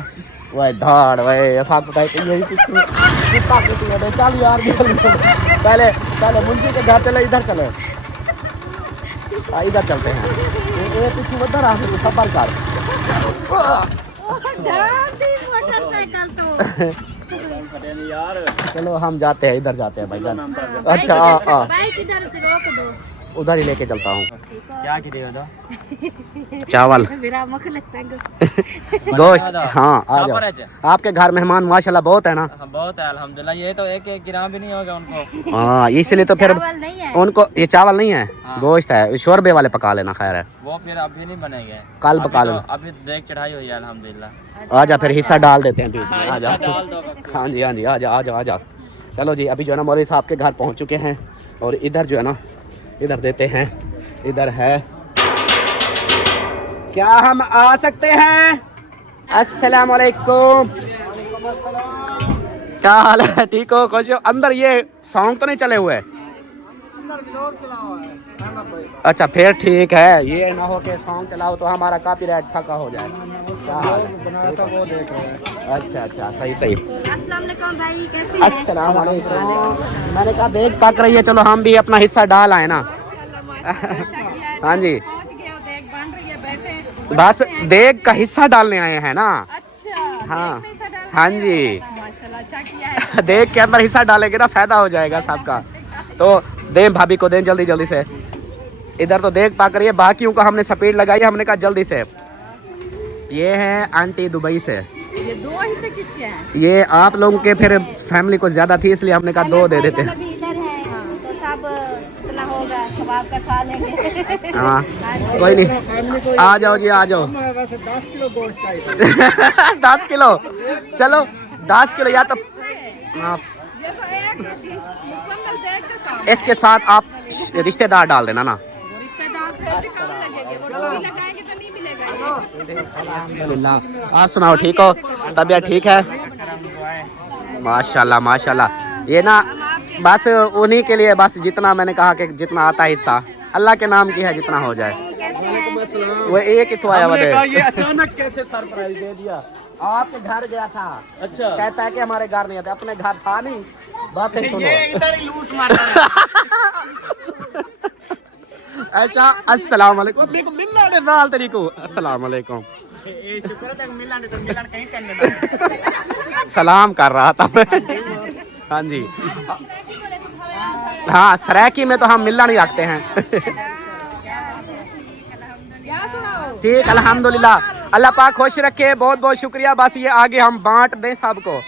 वह धाड़ वह ऐसा बताए तो यही पीछू कितना पीछू है। चल यार पहले पहले मुंशी के घर चले, इधर चले, इधर चलते हैं। ये पीछू उधर आ सफर कर। मोटरसाइकिल तो यार चलो हम जाते हैं, इधर जाते हैं भाई जान। अच्छा आ बाइक इधर से रोक दो। उधर ही लेके चलता हूँ। क्या की दो चावल मेरा मखलक संग। गोश्त, हाँ आ जाओ। आपके घर मेहमान माशाल्लाह बहुत है ना? बहुत है अल्हम्दुलिल्लाह, ये तो एक ग्राम भी नहीं होगा उनको। हाँ इसलिए तो फिर चावल नहीं है, उनको ये चावल नहीं है, गोश्त है। शोरबे वाले पका लेना, खैर है, वो फिर अभी नहीं बनेंगे, कल पका लेना। अभी देख चढ़ाई हुई है अल्हम्दुलिल्लाह। आजा फिर हिस्सा डाल देते हैं बीच में, आ जा। डाल दो हाँ जी हाँ जी, आ जा आ जा आ जा। चलो जी, अभी जो है ना मौलवी साहब के घर पहुँच चुके हैं, और इधर जो है ना, इधर देते हैं, इधर है। क्या हम आ सकते हैं? अस्सलाम वालेकुम। क्या हाल है? ठीक हो, खुश हो? अंदर ये सॉन्ग तो नहीं चले हुए? अच्छा फिर ठीक है, ये ना हो के सॉन्ग चलाओ तो हमारा कॉपीराइट ठका हो जाए। क्या हाल है? बनाया था वो देख रहे हैं। अच्छा अच्छा, सही सही। अस्सलाम वालेकुम भाई, कैसे हैं? अस्सलाम वालेकुम। मैंने कहा देख पक रही है, चलो हम भी अपना हिस्सा डाल आए ना। हाँ जी, पहुंच गए हो, देख बन रही है, बैठे। बस देख का हिस्सा डालने आए हैं ना। अच्छा, हाँ देख में हिस्सा डाल हाँ दिया। जी, माशाल्लाह, अच्छा किया है। देख के अंदर हिस्सा डालेंगे ना, फायदा हो जाएगा सबका। तो दें भाभी को, दें जल्दी जल्दी से। इधर तो देख पा रही है, बाकियों का हमने स्पीड लगाई, हमने कहा जल्दी से। ये है आंटी दुबई से, ये 2 हिस्से किसके हैं? ये आप लोगों के फिर फैमिली को ज्यादा थी इसलिए हमने कहा 2 दे देते हैं। अभी इधर है तो सब इतना होगा, सब आपका खा लेंगे। हाँ कोई नहीं, आ जाओ जी आ जाओ। वैसे 10 किलो गोश्त चाहिए। 10 किलो चलो 10 किलो या तो हाँ, ये तो एक मुकम्मल देख कर काम। इसके साथ आप रिश्तेदार डाल देना ना। वो रिश्तेदार फिर भी कम लगेंगे, वो डोरी लगाएंगे तो नहीं मिलेगा ये। आप सुनाओ ठीक हो, तबीयत ठीक है? माशाल्लाह माशाल्लाह। ये ना बस उन्हीं के लिए, बस जितना मैंने कहा कि जितना आता है हिस्सा अल्लाह के नाम की है, जितना हो जाए। वो एक ही तो आया हुआ ये अचानक कैसे सरप्राइज दे दिया? आपके घर गया था। अच्छा कहता है कि हमारे घर नहीं आते, अपने घर था नहीं। बातें सुनो। ये इधर ही लूस मारता अच्छा अस्सलाम वालेकुम। मेरे को मिलना है साल तेरी को। अस्सलाम वालेकुम। ये शुक्र है मिलन तो मिलन कहीं करने लगा। सलाम कर रहा था मैं। हाँ जी हाँ, सरायकी में तो हम मिलना नहीं रखते हैं। ठीक अल्हम्दुलिल्लाह, अल्लाह पाक खुश रखे, बहुत बहुत शुक्रिया। बस ये आगे हम बांट दें सबको,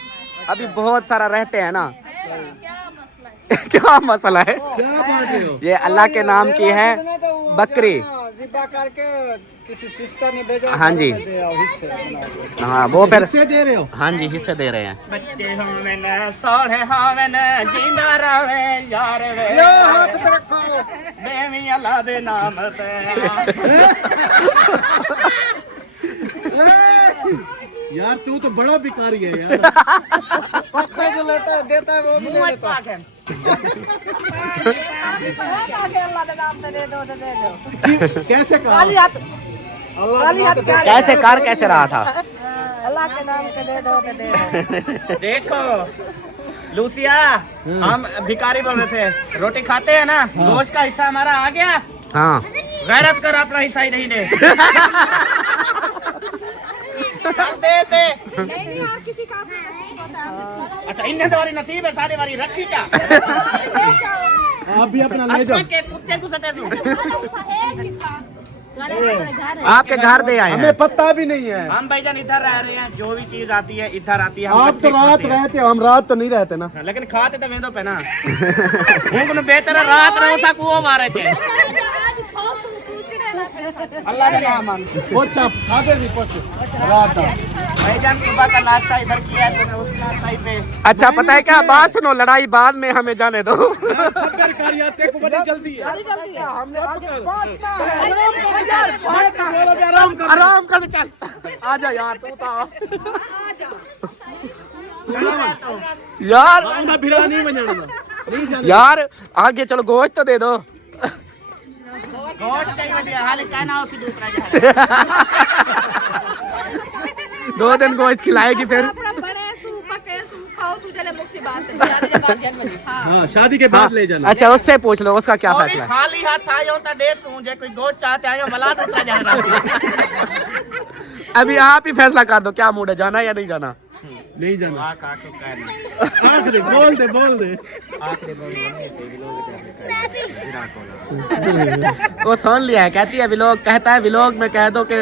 अभी बहुत सारा रहते हैं ना। क्या मसला है? क्या बात रहे हो? ये अल्लाह के नाम की है बकरी। जिब्बा करके किसी सिस्टर ने भेजा। हाँ जी दे आओ हिस्से। हाँ वो फिर हिस्से दे रहे हो? हाँ जी हिस्से दे रहे हैं। बच्चे होवन सोढ़े होवन जिंदा रहे यार वे। लो हाथ पे रखो। देवी अल्लाह दे नाम ते। यार तू तो बड़ा भिखारी है यार। पक्का जो लेता है देता है वो भी नहीं लेता। कैसे कर? अल्लाह कैसे कर कैसे रहा था? अल्लाह के नाम से दे दो तो दे दो। देखो लूसिया, हम भिखारी बोल रहे थे, रोटी खाते हैं ना, गोश्त का हिस्सा हमारा आ गया। हाँ गैरत कर, अपना हिस्सा ही नहीं ले। चल दे दे। नहीं हर किसी का अपना नसीब होता है। अच्छा इन्हें तो वाली नसीब है, सारी वाली रखी चा। आप भी अपना ले जाओ। के कुत्ते को सटे दूं। आपके घर दे आए हैं। हमें पता भी नहीं है। हम भाईजान इधर रह रहे हैं, जो भी चीज आती है इधर आती है। हम आप तो इकट्ठे रात खाते हैं। रहते हो, हम रात तो नहीं रहते ना। लेकिन खाते तो वेंदो पे ना। उनको बेहतर है रात रहो सा कुओ मारे थे। अल्लाह का नाम मान। कुछ आप खाते भी कुछ रात का। भाईजान सुबह का नाश्ता इधर किया है, तो उस नाश्ता ही पे। अच्छा पता है क्या बात सुनो, लड़ाई बाद में, हमें जाने दो। सब भिखारी आते को बड़ी जल्दी है। आराम कर चल, आजा यार तू तो यार। ना भिड़ा नहीं बजाना नहीं जाना। यार आगे चलो, गोश्त तो दे दो। गोश्त चाहिए मुझे, हाल कहना उसी दूसरा जा। 2 दिन गोश्त खिलाएगी फिर। हाँ शादी के बाद ले जाना। अच्छा उससे पूछ लो उसका क्या फैसला है। खाली हाथ आयो ता दे सूं, जे कोई गोश्त चाहते आयो मला दूसरा जाना। अभी आप ही फैसला कर दो, क्या मूड है, जाना या नहीं जाना? नहीं जाना। आँख दे बोल दे बोल दे। वो सुन लिया है, कहती है व्लॉग, कहता है व्लॉग में कह दो कि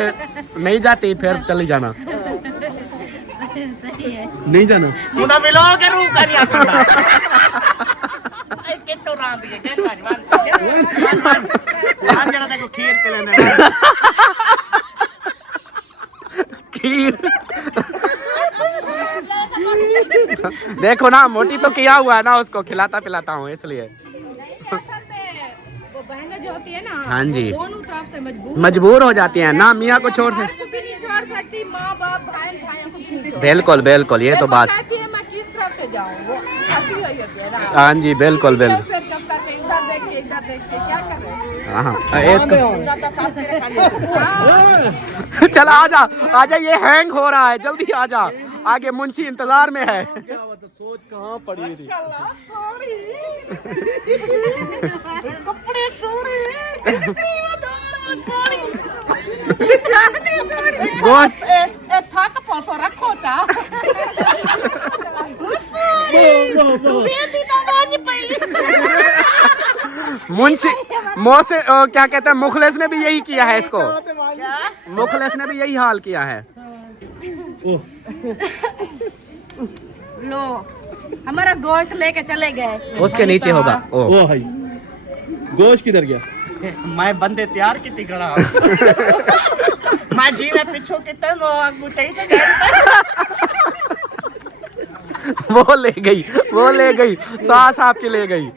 नहीं जाती फिर चली जाना। नहीं जाना। मुदा मिलो के रूप का नहीं आता। ए कितो रात के के बाजवान। आज जरा देखो खीर पे लेने। खीर देखो ना, मोटी तो किया हुआ है ना, उसको खिलाता पिलाता हूँ इसलिए। वो बहनें जो होती है ना, हाँ जी दोनों तरफ से मजबूर हो जाती हैं ना, मियाँ को छोड़ से। को भी नहीं छोड़ सकती, माँ बाप भाई भाइयों को भी नहीं छोड़। बिल्कुल बिल्कुल, ये तो बात। कहती है मैं किस तरफ से जाऊँ, वो फंसी हुई होती है ना। हाँ जी बिल्कुल बिल्कुल। फिर चुप करके इधर देखते इधर देखते क्या कर रहे हैं। हाँ इसको ज्यादा साफ मेरे खाली। चल आजा आजा, ये हैंग हो रहा है, जल्दी आजा, आगे मुंशी इंतजार में है। क्या हुआ तो सोच कहाँ पड़ी थी? कपड़े सोने। गोश्त ए थक पोसो रखो चा। बेदी तो बानी पई। मुंशी मोसे क्या कहते हैं, मुखलेस ने भी यही किया है इसको। मुखलेस ने भी यही हाल किया है। लो हमारा गोश्त लेके चले गए। उसके नीचे होगा। ओ ओ भाई गोश्त किधर गया? मैं बंदे तैयार की खड़ा मैं जी में पिछू कितने वो आगू चाहिए वो ले गई सास आपकी ले गई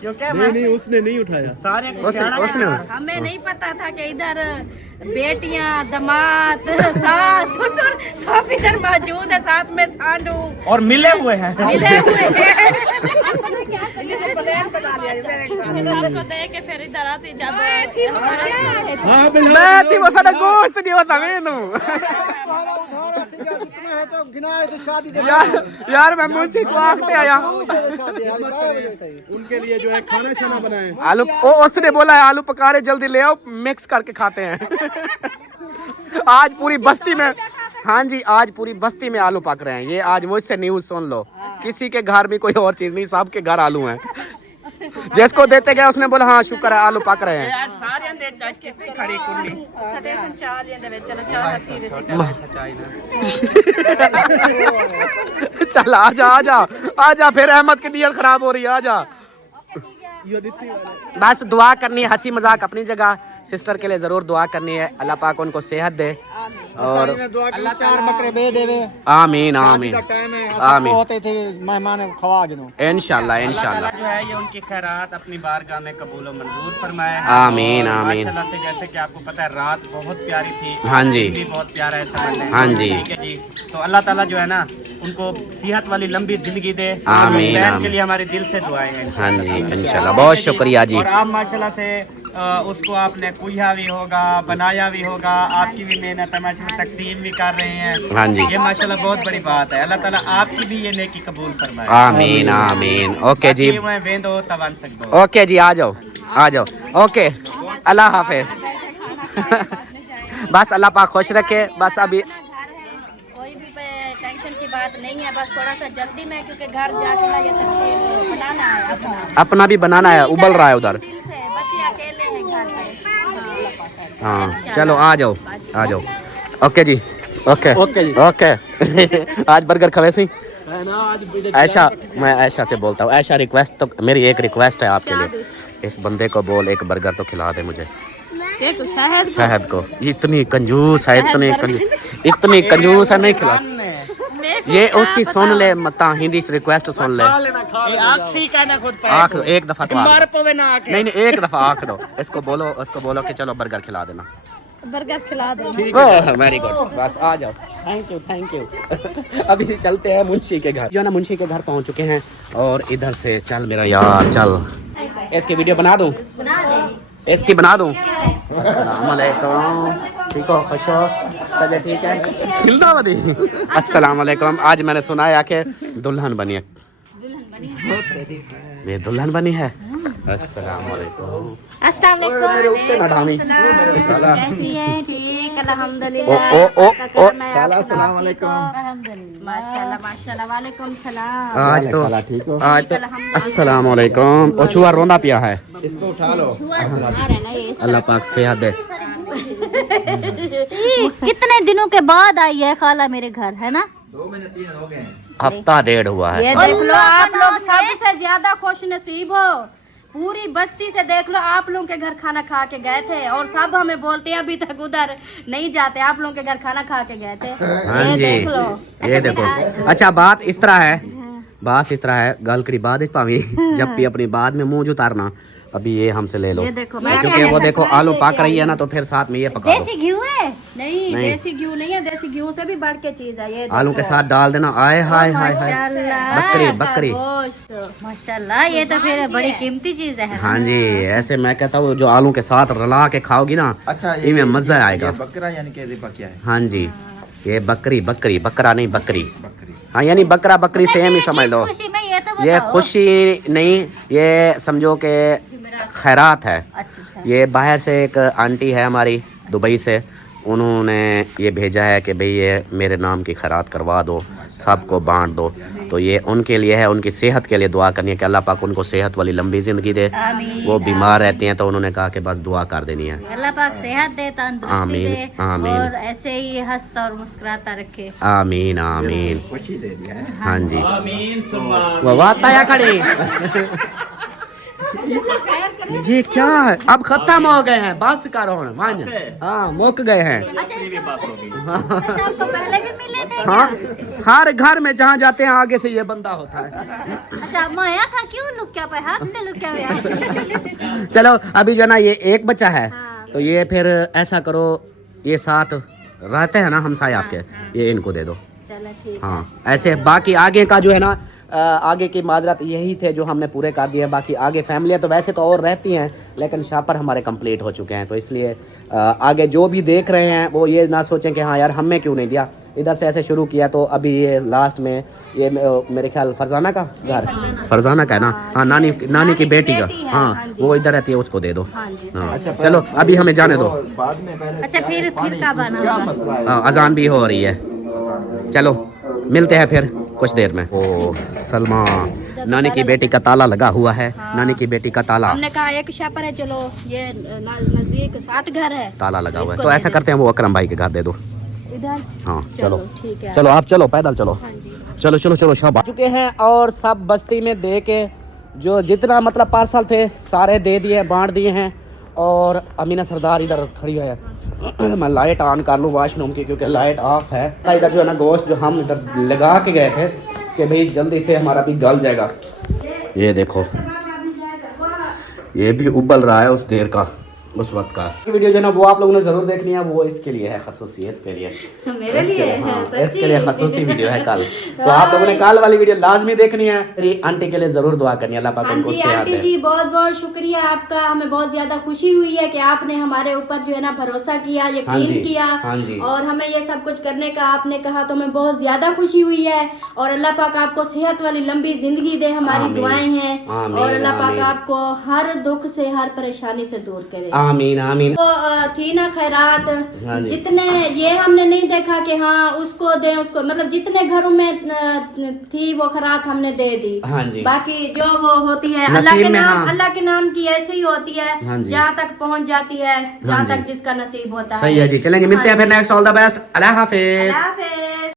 क्योंकि नहीं उसने नहीं उठाया। सारे उसने हमें नहीं पता था कि इधर बेटियां, दामाद, सास, ससुर सब इधर मौजूद है, साथ में सांडू और मिले हुए हैं। सबको देख के फिर इधर आते जब हाँ मैं थी वो सारा गोश्त नहीं होता मैनू यार मैं मुझे को आग पे आया उनके लिए जो है खाना शाना बनाए। आलू उसने बोला है आलू पका रहे जल्दी ले आओ मिक्स करके खाते हैं आज पूरी बस्ती में हाँ जी आज पूरी बस्ती में आलू पक रहे हैं। ये आज मुझसे न्यूज़ सुन लो। किसी के घर में कोई और चीज नहीं, सबके घर आलू हैं। जिसको देते गए उसने बोला हाँ शुक्र है आलू पक रहे हैं। चल आजा फिर अहमद की नीयत खराब हो रही है। आजा बस दुआ करनी है, हंसी मजाक अपनी जगह, सिस्टर के लिए जरूर दुआ करनी है। अल्लाह पाक उनको सेहत दे और अल्लाह 4 बकरे दे देवे। आमीन आमीन आमीन होते थे मेहमान खवा गिनो इंशाल्लाह इंशाल्लाह जो है ये उनकी खैरात अपनी बारगाह में कबूल और मंजूर फरमाए। आमीन आमीन। माशाल्लाह से जैसे कि आपको पता है रात बहुत प्यारी थी। हाँ जी। भी बहुत प्यारा है समझ लें। हाँ जी। ठीक है जी। तो अल्लाह ताला जो है ना उनको सेहत वाली लंबी जिंदगी दे। आमीन, बहन आमीन। के लिए हमारे दिल से दुआएं हैं। हाँ जी इंशाल्लाह। बहुत शुक्रिया जी। और आप माशाल्लाह से उसको आपने कुहा भी होगा, बनाया भी होगा, आपकी भी मेहनत है माशाल्लाह, तकसीम भी कर रहे हैं। हाँ जी। ये माशाल्लाह बहुत बड़ी बात है। अल्लाह ताला आपकी भी ये नेकी कबूल फरमाए। आमीन आमीन। ओके जी मैं वेंदो तवन सकदो। ओके जी आ जाओ ओके अल्लाह हाफिज बस अल्लाह पाक खुश रखे। बस अभी कोई भी टेंशन की बात नहीं है, बस थोड़ा सा जल्दी में क्योंकि घर जाके ना ये सब बनाना है अपना भी बनाना है, उबल रहा है उधर। दिल से बच्चे अकेले हैं घर पे। हाँ चलो आ जाओ ओके जी ओके आज बर्गर खवे सी ऐशा मैं ऐशा से बोलता हूँ। ऐशा रिक्वेस्ट तो मेरी एक रिक्वेस्ट है आपके लिए, इस बंदे को बोल एक बर्गर तो खिला दे मुझे। शहद को इतनी कंजूस है, इतनी कंजूस है, नहीं खिला। ये उसकी सुन ले मता हिंदी रिक्वेस्ट सुन ले। आँख दो एक दफा तो नहीं एक दफा आँख दो। इसको बोलो कि चलो बर्गर खिला देना। बर्गर खिला दे। वेरी गुड बस आ जाओ। थैंक यू अभी चलते हैं मुंशी के घर। जो है ना मुंशी के घर पहुंच चुके हैं और इधर से चल मेरा यार चल इसकी वीडियो बना दूं, इसकी बना दूं। अस्सलाम वालेकुम ठीक हो खुश हो तबीयत ठीक है खिलना बनी। अस्सलाम वालेकुम। आज मैंने सुना है कि दुल्हन बनी है। ये दुल्हन बनी है। अस्सलाम वालेकुम। अस्सलाम वालेकुम। कैसी हैं? ठीक अल्हम्दुलिल्लाह। अस्सलाम वालेकुम। माशाल्लाह वालेकुम सलाम। आज तो अस्सलाम वालेकुम। ओ छुआ रोंदा पिया है, इसको उठा लो। अल्लाह पाक सेहत दे। कितने दिनों के बाद आई है खाला मेरे घर, है ना? 2 महीने 3 हो गए। हफ्ता डेढ़ हुआ है। ये देख लो आप लोग सबसे ज्यादा खुश नसीब हो पूरी बस्ती से। देख लो आप लोगों के घर खाना खा के गए थे और सब हमें बोलते हैं अभी तक उधर नहीं जाते, आप लोगों के घर खाना खा के गए थे। हाँ ये जी देख लो। ये देखो। अच्छा बात इस तरह है गल करी बाद पावी जब भी अपनी बाद में मुंह उतारना। अभी ये हमसे ले लो ये देखो क्योंकि वो देखो आलू पक रही है ना तो फिर साथ में ये पका लो। देसी घी है? नहीं देसी घी नहीं है, देसी घी से भी बढ़ के चीज है ये। आलू के साथ डाल देना। आए हाय हाय हाय बकरी माशाल्लाह ये तो फिर बड़ी कीमती चीज है। हाँ जी ऐसे मैं कहता हूँ जो आलू के साथ रला के खाओगी ना अच्छा इनमें मजा आएगा। बकरा यानी कि रिबा क्या है? हाँ जी ये बकरी बकरा नहीं बकरी। हाँ यानी बकरा बकरी सेम ही समझ लो। खुशी में ये तो ये खुशी नहीं, ये समझो कि खैरात है। अच्छा। ये बाहर से एक आंटी है हमारी दुबई से, उन्होंने ये भेजा है कि भाई ये मेरे नाम की खैरात करवा दो। सबको बांट दो। तो ये उनके लिए है, उनकी सेहत के लिए दुआ करनी है कि अल्लाह पाक उनको सेहत वाली लंबी ज़िंदगी दे। वो बीमार रहती हैं तो उन्होंने कहा कि बस दुआ कर देनी है। अल्लाह पाक सेहत दे, तंदुरुस्ती आमीन, दे आमीन। और ऐसे ही हंसता और मुस्कुराता रखे। आमीन आमीन। हाँ जी, आमीन सुभान। वाह ताया खड़ी। ये क्या है, अब खत्म हो गए हैं, बस करो मान। हाँ मुक गए हैं। अच्छा, आपको पहले भी मिले थे? हाँ, हर घर में जहाँ जाते हैं आगे से ये बंदा होता है। अच्छा, माया था क्यों लुक्या पे हाथ में लुक्या हुआ? चलो अभी जो ना ये एक बच्चा है, तो ये फिर ऐसा करो, ये साथ रहते हैं ना हमसाए आपके, ये इनको दे दो। चलो ठीक। हाँ ऐसे बाकी आगे का जो है ना आगे की माजरत यही थे जो हमने पूरे कर दिए। बाकी आगे फैमिलियाँ तो वैसे तो और रहती हैं, लेकिन शापर हमारे कंप्लीट हो चुके हैं। तो इसलिए आगे जो भी देख रहे हैं वो ये ना सोचें कि हाँ यार हमें क्यों नहीं दिया। इधर से ऐसे शुरू किया तो अभी ये लास्ट में ये मेरे ख्याल फरजाना का घर, फरजाना का है ना। हाँ नानी की बेटी का। हाँ वो इधर रहती है, उसको दे दो। हाँ चलो अभी हमें जाने दो। अच्छा फिर का बना होगा? अजान भी हो रही है। चलो मिलते हैं फिर कुछ देर में। ओ सलमा, नानी की बेटी का ताला लगा हुआ है। नानी की बेटी का ताला, हमने कहा एक शापर है, चलो ये नजदीक 7 घर है, ताला लगा हुआ है। तो ऐसा करते हैं वो अकरम भाई के घर दे दो इधर। हाँ चलो ठीक है। चलो आप चलो, पैदल चलो। चलो चलो चलो शाबाश। चुके हैं और सब बस्ती में दे के जो जितना मतलब पार्सल थे सारे दे दिए, बांट दिए हैं। और अमीना सरदार इधर खड़ी है। मैं लाइट ऑन कर लूँ वॉशरूम की क्योंकि लाइट ऑफ है। इधर जो है ना गोश्त जो हम इधर लगा के गए थे कि भाई जल्दी से हमारा भी गल जाएगा। ये देखो ये भी उबल रहा है उस देर का, उस वक्त का। ये वीडियो जो है ना वो आप लोगों ने ज़रूर देखनी है, वो इसके लिए है खसूसी, इसके लिए मेरे लिए इसके लिए खसूसी वीडियो है कल। तो आप लोगों ने कल वाली वीडियो लाजमी देखनी है। मेरी आंटी के लिए जरूर दुआ करनी है, अल्लाह पाक हाँ उनको जी सेहत आंटी दे। जी बहुत बहुत शुक्रिया आपका। हमें बहुत ज्यादा खुशी हुई है कि आपने हमारे ऊपर जो है ना भरोसा किया, हाँ जी, यकीन किया हाँ जी। और हमें ये सब कुछ करने का आपने कहा तो हमें बहुत ज्यादा खुशी हुई है। और अल्लाह पाक आपको सेहत वाली लंबी जिंदगी दे, हमारी आमीन, दुआएं हैं। आमीन, और अल्लाह पाक आमीन। आपको हर दुख से, हर परेशानी से दूर करे। आमीन आमीन। तो थी ना खैरात, हाँ जी। जितने ये हमने नहीं देखा कि हाँ उसको दें उसको, मतलब जितने घरों में थी वो खैरात हमने दे दी। हाँ जी। बाकी जो वो होती है नसीब अल्लाह के में, नाम, हाँ। अल्लाह के नाम की ऐसे ही होती है। हाँ जी। जहाँ तक पहुँच जाती है, जहाँ हाँ जी। तक जिसका नसीब होता है। सही है जी, चलेंगे मिलते हैं फिर next. All the best, Allah Hafiz. Allah Hafiz.